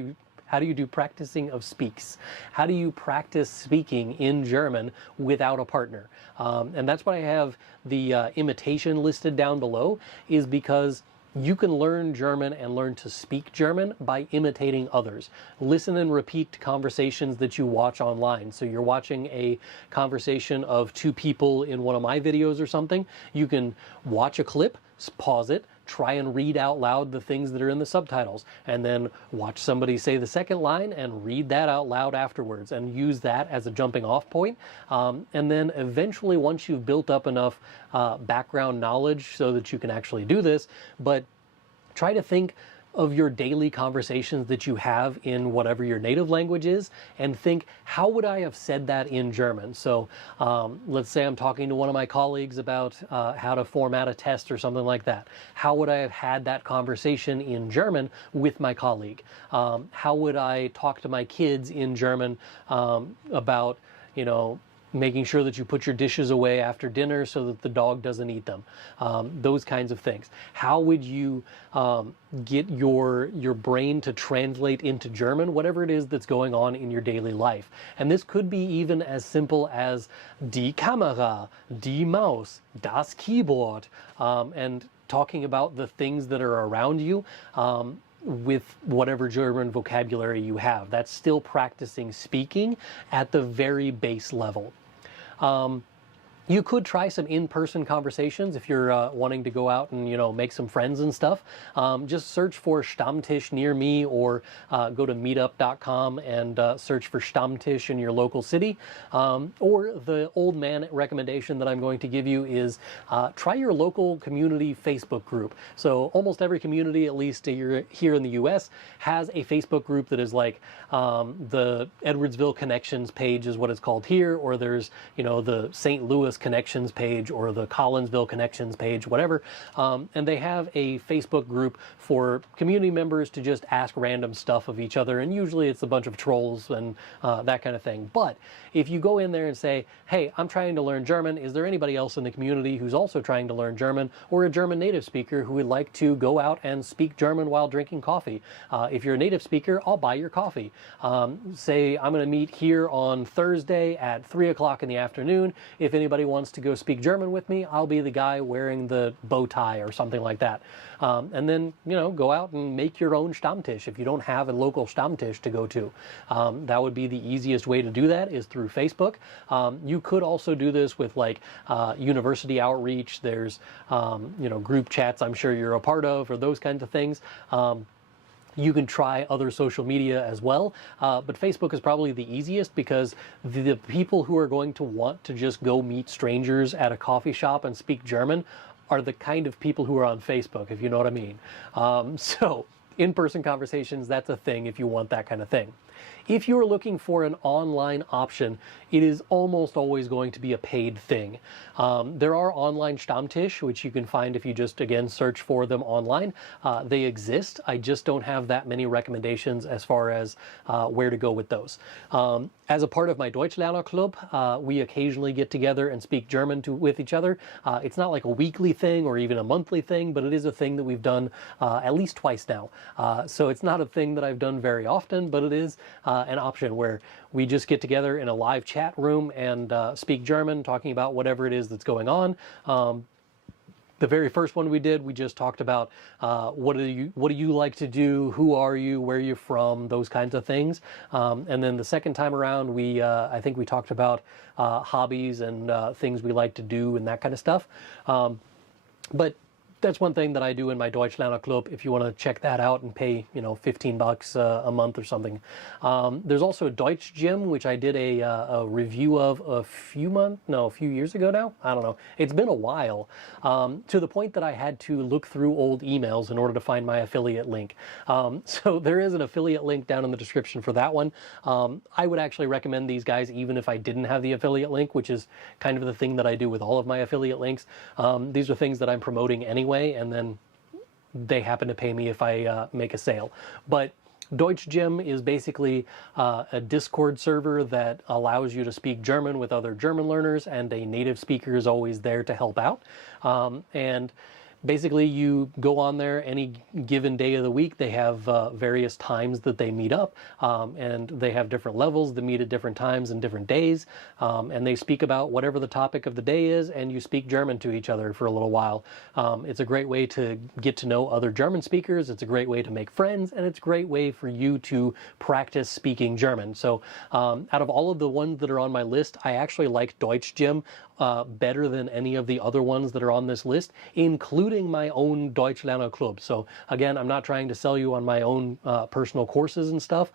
you do practicing of speaks? How do you practice speaking in German without a partner? And that's why I have the imitation listed down below, is because you can learn German and learn to speak German by imitating others. Listen and repeat conversations that you watch online. So you're watching a conversation of 2 people in one of my videos or something. You can watch a clip, pause it, try and read out loud the things that are in the subtitles, and then watch somebody say the second line and read that out loud afterwards, and use that as a jumping off point. And then eventually, once you've built up enough background knowledge so that you can actually do this, but try to think of your daily conversations that you have in whatever your native language is, and think, how would I have said that in German? So let's say I'm talking to one of my colleagues about how to format a test or something like that. How would I have had that conversation in German with my colleague? How would I talk to my kids in German about, you know, making sure that you put your dishes away after dinner so that the dog doesn't eat them, those kinds of things. How would you get your brain to translate into German whatever it is that's going on in your daily life? And this could be even as simple as die Kamera, die Maus, das Keyboard, and talking about the things that are around you with whatever German vocabulary you have. That's still practicing speaking at the very base level. You could try some in-person conversations if you're wanting to go out and, you know, make some friends and stuff. Just search for Stammtisch near me, or go to meetup.com and search for Stammtisch in your local city. Or the old man recommendation that I'm going to give you is try your local community Facebook group. So almost every community, at least here in the US, has a Facebook group that is like the Edwardsville Connections page is what it's called here, or there's, you know, the St. Louis Connections page, or the Collinsville Connections page, whatever. And they have a Facebook group for community members to just ask random stuff of each other, and usually it's a bunch of trolls and that kind of thing. But if you go in there and say, hey, I'm trying to learn German, is there anybody else in the community who's also trying to learn German, or a German native speaker who would like to go out and speak German while drinking coffee? If you're a native speaker, I'll buy your coffee. Say I'm going to meet here on Thursday at 3 o'clock in the afternoon. If anybody wants to go speak German with me, I'll be the guy wearing the bow tie or something like that. And then, you know, go out and make your own Stammtisch if you don't have a local Stammtisch to go to. That would be the easiest way to do that, is through Facebook. You could also do this with like university outreach. There's, you know, group chats I'm sure you're a part of, or those kinds of things. You can try other social media as well, but Facebook is probably the easiest, because the people who are going to want to just go meet strangers at a coffee shop and speak German are the kind of people who are on Facebook, if you know what I mean. So in-person conversations, that's a thing if you want that kind of thing. If you're looking for an online option, it is almost always going to be a paid thing. There are online Stammtisch, which you can find if you just, again, search for them online. They exist. I just don't have that many recommendations as far as where to go with those. As a part of my Deutschlerner Club, we occasionally get together and speak German with each other. It's not like a weekly thing or even a monthly thing, but it is a thing that we've done at least twice now. So it's not a thing that I've done very often, but it is an option where we just get together in a live chat room and speak German, talking about whatever it is that's going on. The very first one we did, we just talked about what do you like to do, who are you, where are you from, those kinds of things. And then the second time around, I think we talked about hobbies and things we like to do and that kind of stuff. But that's one thing that I do in my Deutschlerner Club if you want to check that out and pay, you know, $15 a month or something. There's also Deutsch Gym, which I did a review of a few years ago now. I don't know. It's been a while, to the point that I had to look through old emails in order to find my affiliate link. So there is an affiliate link down in the description for that one. I would actually recommend these guys even if I didn't have the affiliate link, which is kind of the thing that I do with all of my affiliate links. These are things that I'm promoting anyway, and then they happen to pay me if I make a sale. But Deutsch Gym is basically a Discord server that allows you to speak German with other German learners, and a native speaker is always there to help out. And basically, you go on there any given day of the week. They have various times that they meet up, and they have different levels that meet at different times and different days, and they speak about whatever the topic of the day is, and you speak German to each other for a little while. It's a great way to get to know other German speakers. It's a great way to make friends, and it's a great way for you to practice speaking German. So out of all of the ones that are on my list, I actually like Deutsch Gym better than any of the other ones that are on this list, including my own Deutschlerner Club. So again, I'm not trying to sell you on my own personal courses and stuff.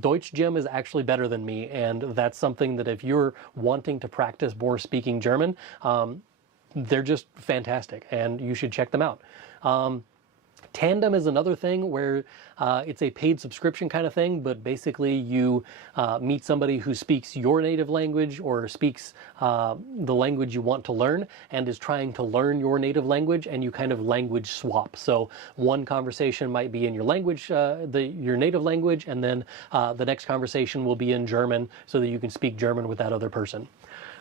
Deutsch Gym is actually better than me, and that's something that if you're wanting to practice more speaking German, they're just fantastic, and you should check them out. Tandem is another thing where it's a paid subscription kind of thing, but basically you meet somebody who speaks your native language or speaks the language you want to learn and is trying to learn your native language, and you kind of language swap. So one conversation might be in your language, your native language, and then the next conversation will be in German so that you can speak German with that other person.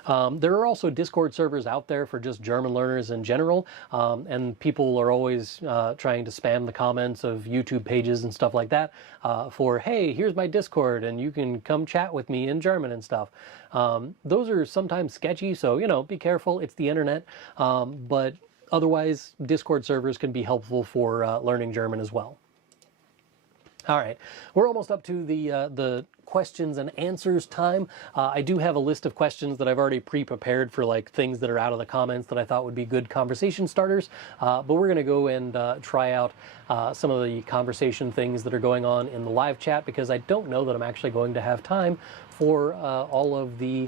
There are also Discord servers out there for just German learners in general, and people are always trying to spam the comments of YouTube pages and stuff like that for, hey, here's my Discord and you can come chat with me in German and stuff. Those are sometimes sketchy, so, you know, be careful. It's the internet, but otherwise Discord servers can be helpful for learning German as well. All right, we're almost up to the questions and answers time. I do have a list of questions that I've already pre-prepared for, like, things that are out of the comments that I thought would be good conversation starters, but we're going to go and try out some of the conversation things that are going on in the live chat, because I don't know that I'm actually going to have time for all of the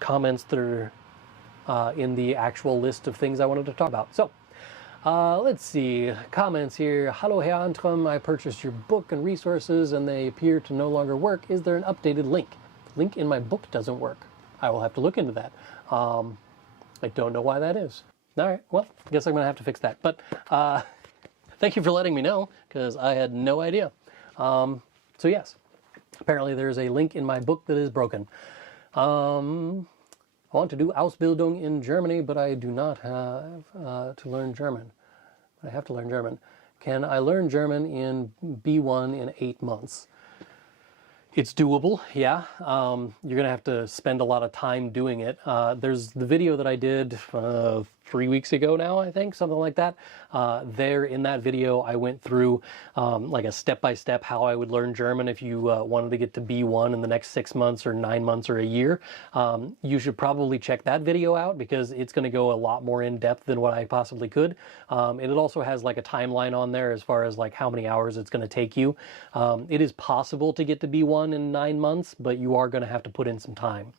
comments that are in the actual list of things I wanted to talk about. So let's see, comments here. Hallo Herr Antrim, I purchased your book and resources and they appear to no longer work. Is there an updated link? Link in my book doesn't work. I will have to look into that. I don't know why that is. All right, well, I guess I'm going to have to fix that. But thank you for letting me know, because I had no idea. So yes, apparently there's a link in my book that is broken. I want to do Ausbildung in Germany, but I do not have to learn German. I have to learn German. Can I learn German in B1 in 8 months? It's doable, yeah. You're gonna have to spend a lot of time doing it. There's the video that I did 3 weeks ago now, I think, something like that. There in that video, I went through like a step-by-step how I would learn German if you wanted to get to B1 in the next 6 months or 9 months or a year. You should probably check that video out, because it's going to go a lot more in depth than what I possibly could. And it also has like a timeline on there as far as like how many hours it's going to take you. It is possible to get to B1 in 9 months, but you are going to have to put in some time.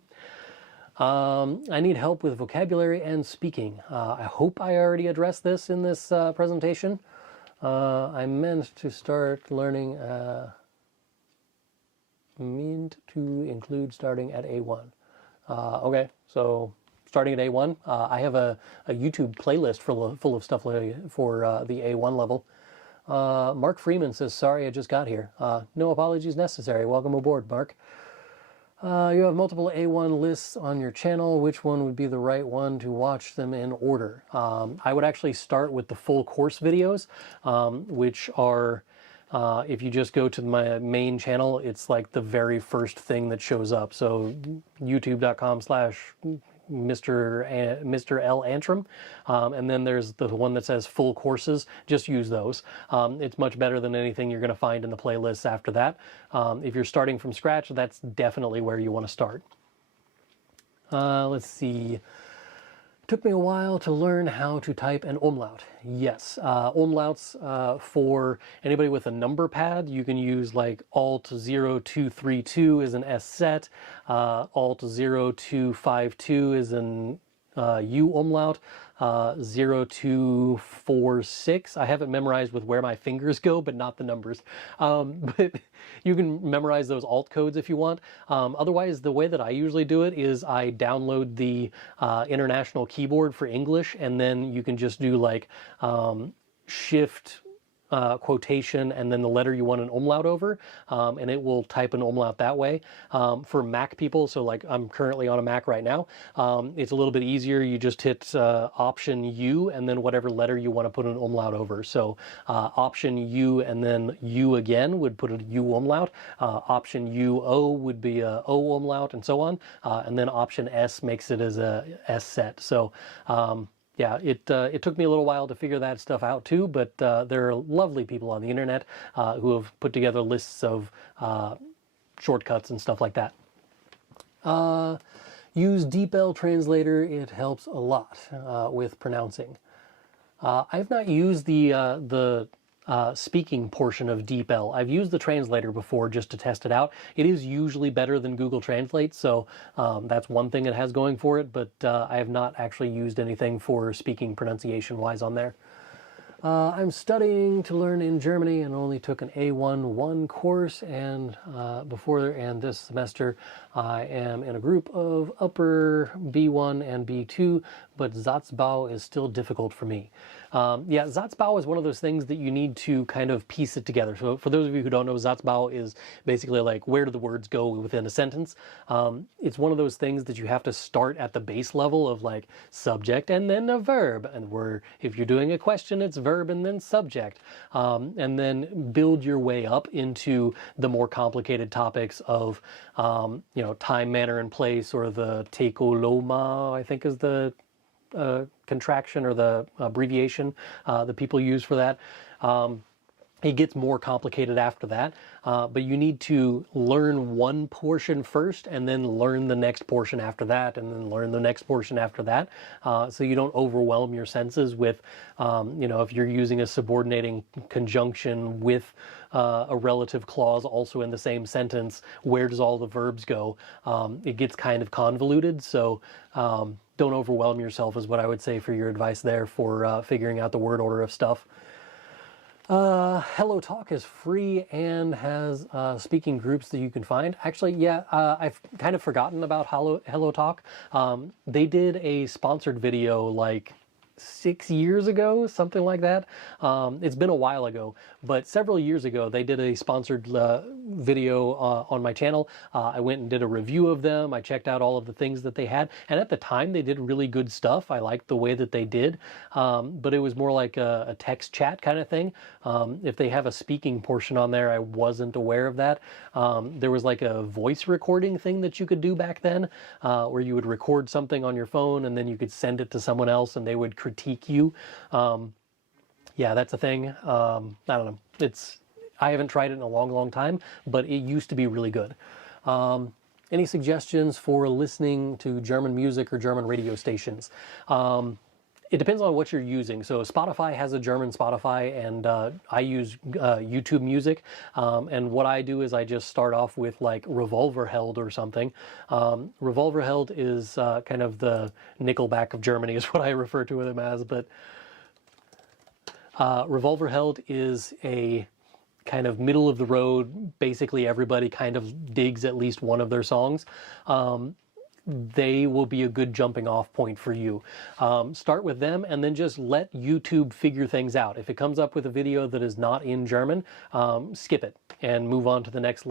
I need help with vocabulary and speaking. I hope I already addressed this in this presentation. I meant to start learning, meant to include starting at A1. Okay, so starting at A1. I have a YouTube playlist full of stuff for the A1 level. Mark Freeman says, sorry, I just got here. No apologies necessary. Welcome aboard, Mark. You have multiple A1 lists on your channel. Which one would be the right one to watch them in order? I would actually start with the full course videos, which are, if you just go to my main channel, it's like the very first thing that shows up. So youtube.com/Mr. L. Antrim, and then there's the one that says full courses. Just use those. It's much better than anything you're going to find in the playlists after that. If you're starting from scratch, that's definitely where you want to start. Let's see. Took me a while to learn how to type an umlaut. Yes, umlauts, for anybody with a number pad, you can use like Alt 0232 is an S set, Alt 0252 is an U umlaut, 0246. I have it memorized with where my fingers go, but not the numbers. But you can memorize those alt codes if you want. Otherwise, the way that I usually do it is I download the International Keyboard for English, and then you can just do like Shift quotation and then the letter you want an umlaut over, and it will type an umlaut that way. For Mac people, so like I'm currently on a Mac right now, it's a little bit easier. You just hit Option U and then whatever letter you want to put an umlaut over. So Option U and then U again would put a U umlaut. Option U O would be a O umlaut, and so on. And then Option S makes it as a S set. So yeah, it took me a little while to figure that stuff out too, but there are lovely people on the internet who have put together lists of shortcuts and stuff like that. Use DeepL Translator, it helps a lot with pronouncing. I've not used the speaking portion of DeepL. I've used the translator before just to test it out. It is usually better than Google Translate, so that's one thing it has going for it, but I have not actually used anything for speaking pronunciation-wise on there. I'm studying to learn in Germany and only took an A1 course, and this semester I am in a group of upper B1 and B2, but Satzbau is still difficult for me. Yeah, Satzbau is one of those things that you need to kind of piece it together. So for those of you who don't know, Satzbau is basically like where do the words go within a sentence. It's one of those things that you have to start at the base level of like subject and then a verb, and where if you're doing a question, it's verb and then subject, and then build your way up into the more complicated topics of time, manner, and place, or the tekoloma, I think is the contraction or the abbreviation that people use for that. It gets more complicated after that, but you need to learn one portion first and then learn the next portion after that and then learn the next portion after that, so you don't overwhelm your senses with, if you're using a subordinating conjunction with a relative clause also in the same sentence, where does all the verbs go? It gets kind of convoluted, so don't overwhelm yourself is what I would say for your advice there for figuring out the word order of stuff. Hello Talk is free and has speaking groups that you can find. Actually, yeah, I've kind of forgotten about Hello Talk. They did a sponsored video like 6 years ago, something like that. It's been a while ago, but several years ago they did a sponsored video on my channel. I went and did a review of them. I checked out all of the things that they had, and at the time they did really good stuff. I liked the way that they did, but it was more like a text chat kind of thing. If they have a speaking portion on there, I wasn't aware of that. There was like a voice recording thing that you could do back then, where you would record something on your phone and then you could send it to someone else and they would critique you. Yeah, that's a thing. I don't know. I haven't tried it in a long time, but it used to be really good. Any suggestions for listening to German music or German radio stations? It depends on what you're using. So Spotify has a German Spotify, and I use YouTube Music. And what I do is I just start off with like Revolverheld or something. Revolverheld is kind of the Nickelback of Germany is what I refer to them as. But Revolverheld is a kind of middle of the road, basically everybody kind of digs at least one of their songs. They will be a good jumping off point for you. Start with them and then just let YouTube figure things out. If it comes up with a video that is not in German, skip it and move on to the next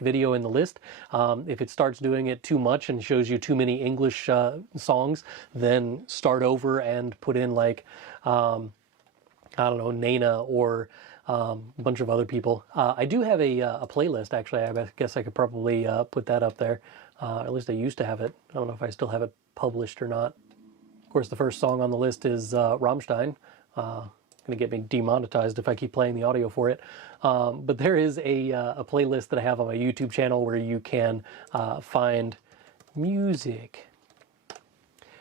video in the list. If it starts doing it too much and shows you too many English songs, then start over and put in like, I don't know, Nana or a bunch of other people. I do have a playlist, actually. I guess I could probably put that up there. At least I used to have it. I don't know if I still have it published or not. Of course, the first song on the list is Rammstein. Going to get me demonetized if I keep playing the audio for it. But there is a playlist that I have on my YouTube channel where you can find music.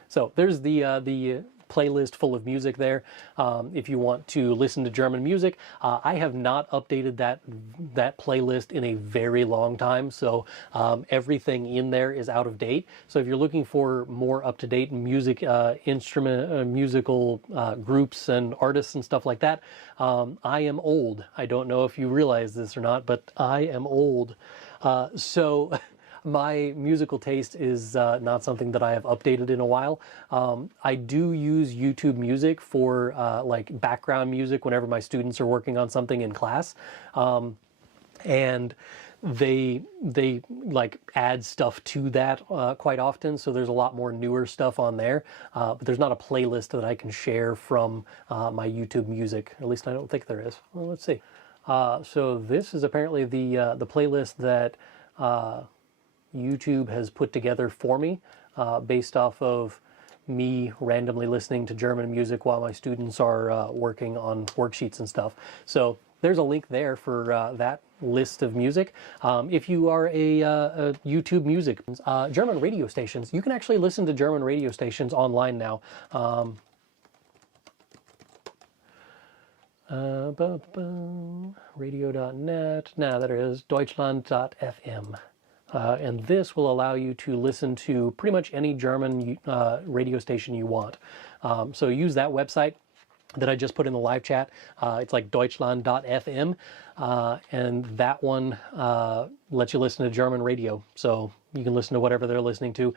So there's the playlist full of music there. If you want to listen to German music, I have not updated that playlist in a very long time, so everything in there is out of date. So if you're looking for more up-to-date music, musical groups and artists and stuff like that, I am old. I don't know if you realize this or not, but I am old. So my musical taste is not something that I have updated in a while. I do use YouTube Music for like background music whenever my students are working on something in class. And they like add stuff to that quite often, so there's a lot more newer stuff on there, but there's not a playlist that I can share from my YouTube Music. At least I don't think there is. Well, let's see. So this is apparently the playlist that YouTube has put together for me based off of me randomly listening to German music while my students are working on worksheets and stuff. So there's a link there for that list of music. If you are a YouTube Music, German radio stations, you can actually listen to German radio stations online now. Radio.net, there it is, Deutschland.fm. And this will allow you to listen to pretty much any German radio station you want. So use that website that I just put in the live chat. It's like Deutschland.fm, and that one lets you listen to German radio. So you can listen to whatever they're listening to.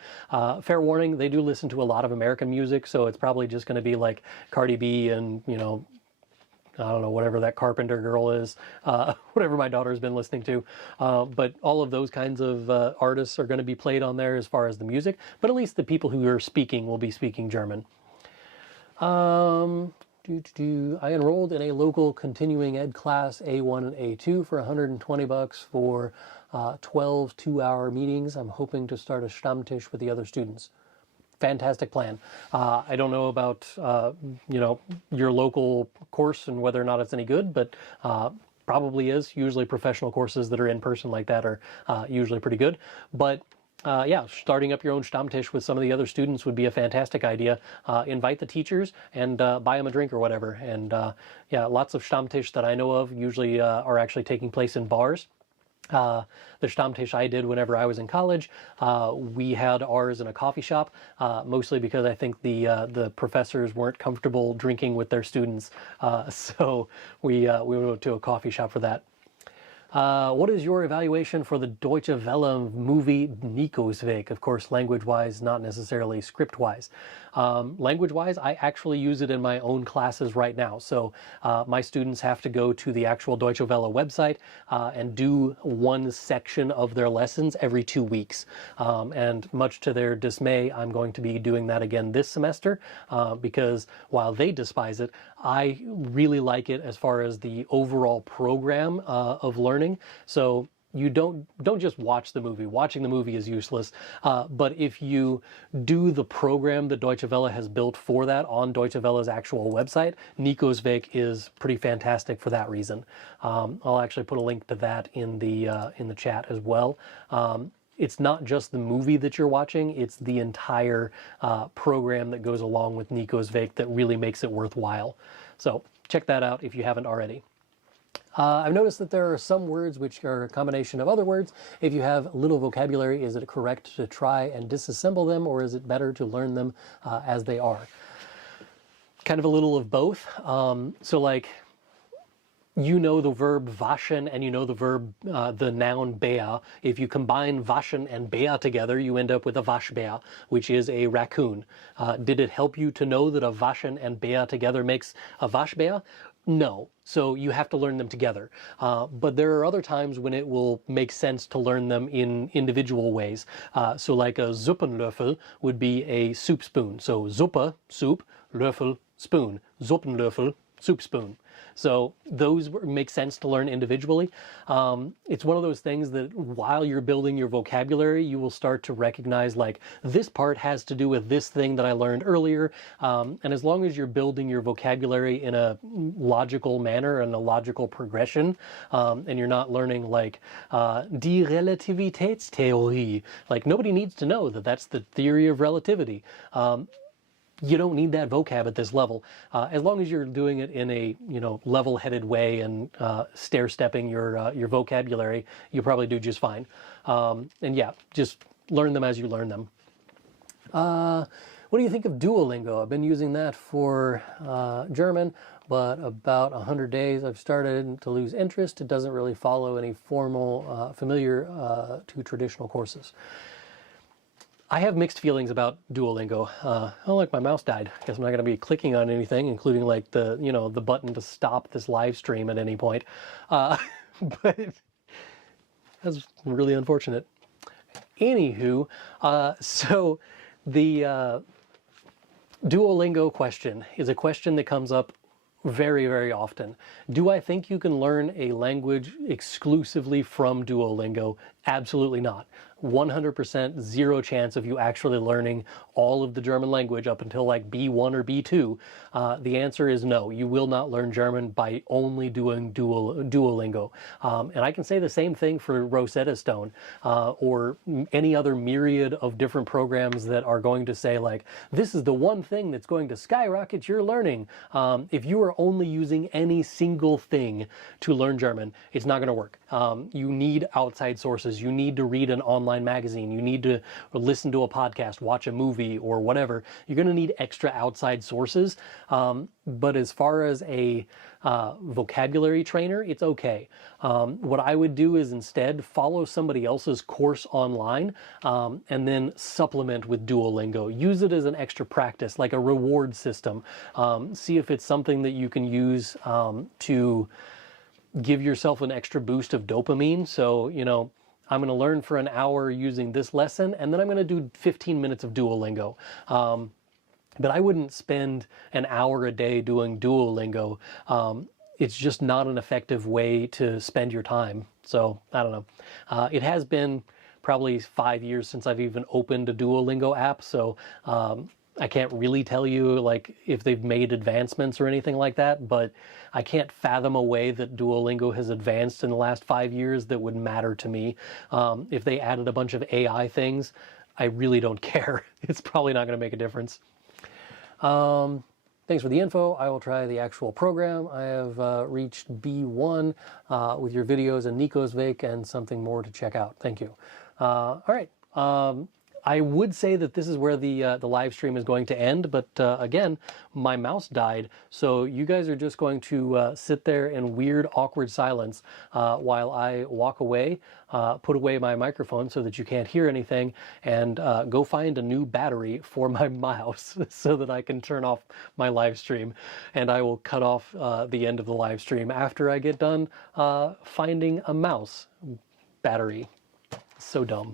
Fair warning, they do listen to a lot of American music, so it's probably just going to be like Cardi B and, you know, I don't know, whatever that Carpenter girl is, whatever my daughter's been listening to. But all of those kinds of artists are going to be played on there as far as the music, but at least the people who are speaking will be speaking German. I enrolled in a local continuing ed class, A1 and A2, for $120 for 12 two-hour meetings. I'm hoping to start a Stammtisch with the other students. Fantastic plan. I don't know about, you know, your local course and whether or not it's any good, but probably is. Usually professional courses that are in person like that are usually pretty good. But yeah, starting up your own Stammtisch with some of the other students would be a fantastic idea. Invite the teachers and buy them a drink or whatever. And yeah, lots of Stammtisch that I know of usually are actually taking place in bars. The Stammtisch I did whenever I was in college, we had ours in a coffee shop, mostly because I think the professors weren't comfortable drinking with their students, so we went to a coffee shop for that. What is your evaluation for the Deutsche Welle movie Nico's Weg? Of course, language-wise, not necessarily script-wise. Language-wise, I actually use it in my own classes right now. So my students have to go to the actual Deutsche Welle website and do one section of their lessons every 2 weeks. And much to their dismay, I'm going to be doing that again this semester because while they despise it, I really like it as far as the overall program of learning. So you don't just watch the movie. Watching the movie is useless. But if you do the program that Deutsche Welle has built for that on Deutsche Welle's actual website, Nico's Weg is pretty fantastic for that reason. I'll actually put a link to that in the chat as well. It's not just the movie that you're watching, it's the entire program that goes along with Nico's Weg that really makes it worthwhile. So check that out if you haven't already. I've noticed that there are some words which are a combination of other words. If you have little vocabulary, is it correct to try and disassemble them, or is it better to learn them as they are? kind of a little of both. So like, you know the verb waschen and you know the verb, the noun bea. If you combine waschen and bea together, you end up with a waschbär, which is a raccoon. Did it help you to know that a waschen and bea together makes a waschbär? No. So you have to learn them together. But there are other times when it will make sense to learn them in individual ways. So like a Suppenlöffel would be a soup spoon. So Suppe, soup, Löffel, spoon. Suppenlöffel, soup spoon. So those make sense to learn individually. It's one of those things that while you're building your vocabulary, you will start to recognize like this part has to do with this thing that I learned earlier. And as long as you're building your vocabulary in a logical manner and a logical progression, and you're not learning like die Relativitätstheorie, like nobody needs to know that that's the theory of relativity. You don't need that vocab at this level. As long as you're doing it in a level-headed way and stair-stepping your vocabulary, you probably do just fine. And yeah, just learn them as you learn them. What do you think of Duolingo? I've been using that for German, but about 100 days I've started to lose interest. It doesn't really follow any formal, familiar to traditional courses. I have mixed feelings about Duolingo. Oh, like my mouse died. I guess I'm not going to be clicking on anything, including like the, the button to stop this live stream at any point. But that's really unfortunate. Anywho, so the Duolingo question is a question that comes up very, very often. Do I think you can learn a language exclusively from Duolingo? Absolutely not. 100% zero chance of you actually learning all of the German language up until like B1 or B2. The answer is no. You will not learn German by only doing Duolingo. And I can say the same thing for Rosetta Stone or any other myriad of different programs that are going to say like, this is the one thing that's going to skyrocket your learning. If you are only using any single thing to learn German, it's not going to work. You need outside sources. You need to read an online magazine. You need to listen to a podcast, watch a movie, or whatever. You're going to need extra outside sources. But as far as a vocabulary trainer, it's okay. What I would do is instead follow somebody else's course online and then supplement with Duolingo. Use it as an extra practice, like a reward system. See if it's something that you can use to give yourself an extra boost of dopamine. So, I'm going to learn for an hour using this lesson, and then I'm going to do 15 minutes of Duolingo. But I wouldn't spend an hour a day doing Duolingo. It's just not an effective way to spend your time. So, I don't know. It has been probably 5 years since I've even opened a Duolingo app, so I can't really tell you like if they've made advancements or anything like that, but I can't fathom a way that Duolingo has advanced in the last 5 years that would matter to me. If they added a bunch of AI things, I really don't care. It's probably not going to make a difference. Thanks for the info. I will try the actual program. I have reached B1 with your videos and Nico's Vake and something more to check out. Thank you. All right. I would say that this is where the live stream is going to end, but again, my mouse died, so you guys are just going to sit there in weird, awkward silence while I walk away, put away my microphone so that you can't hear anything, and go find a new battery for my mouse so that I can turn off my live stream, and I will cut off the end of the live stream after I get done finding a mouse battery. So dumb.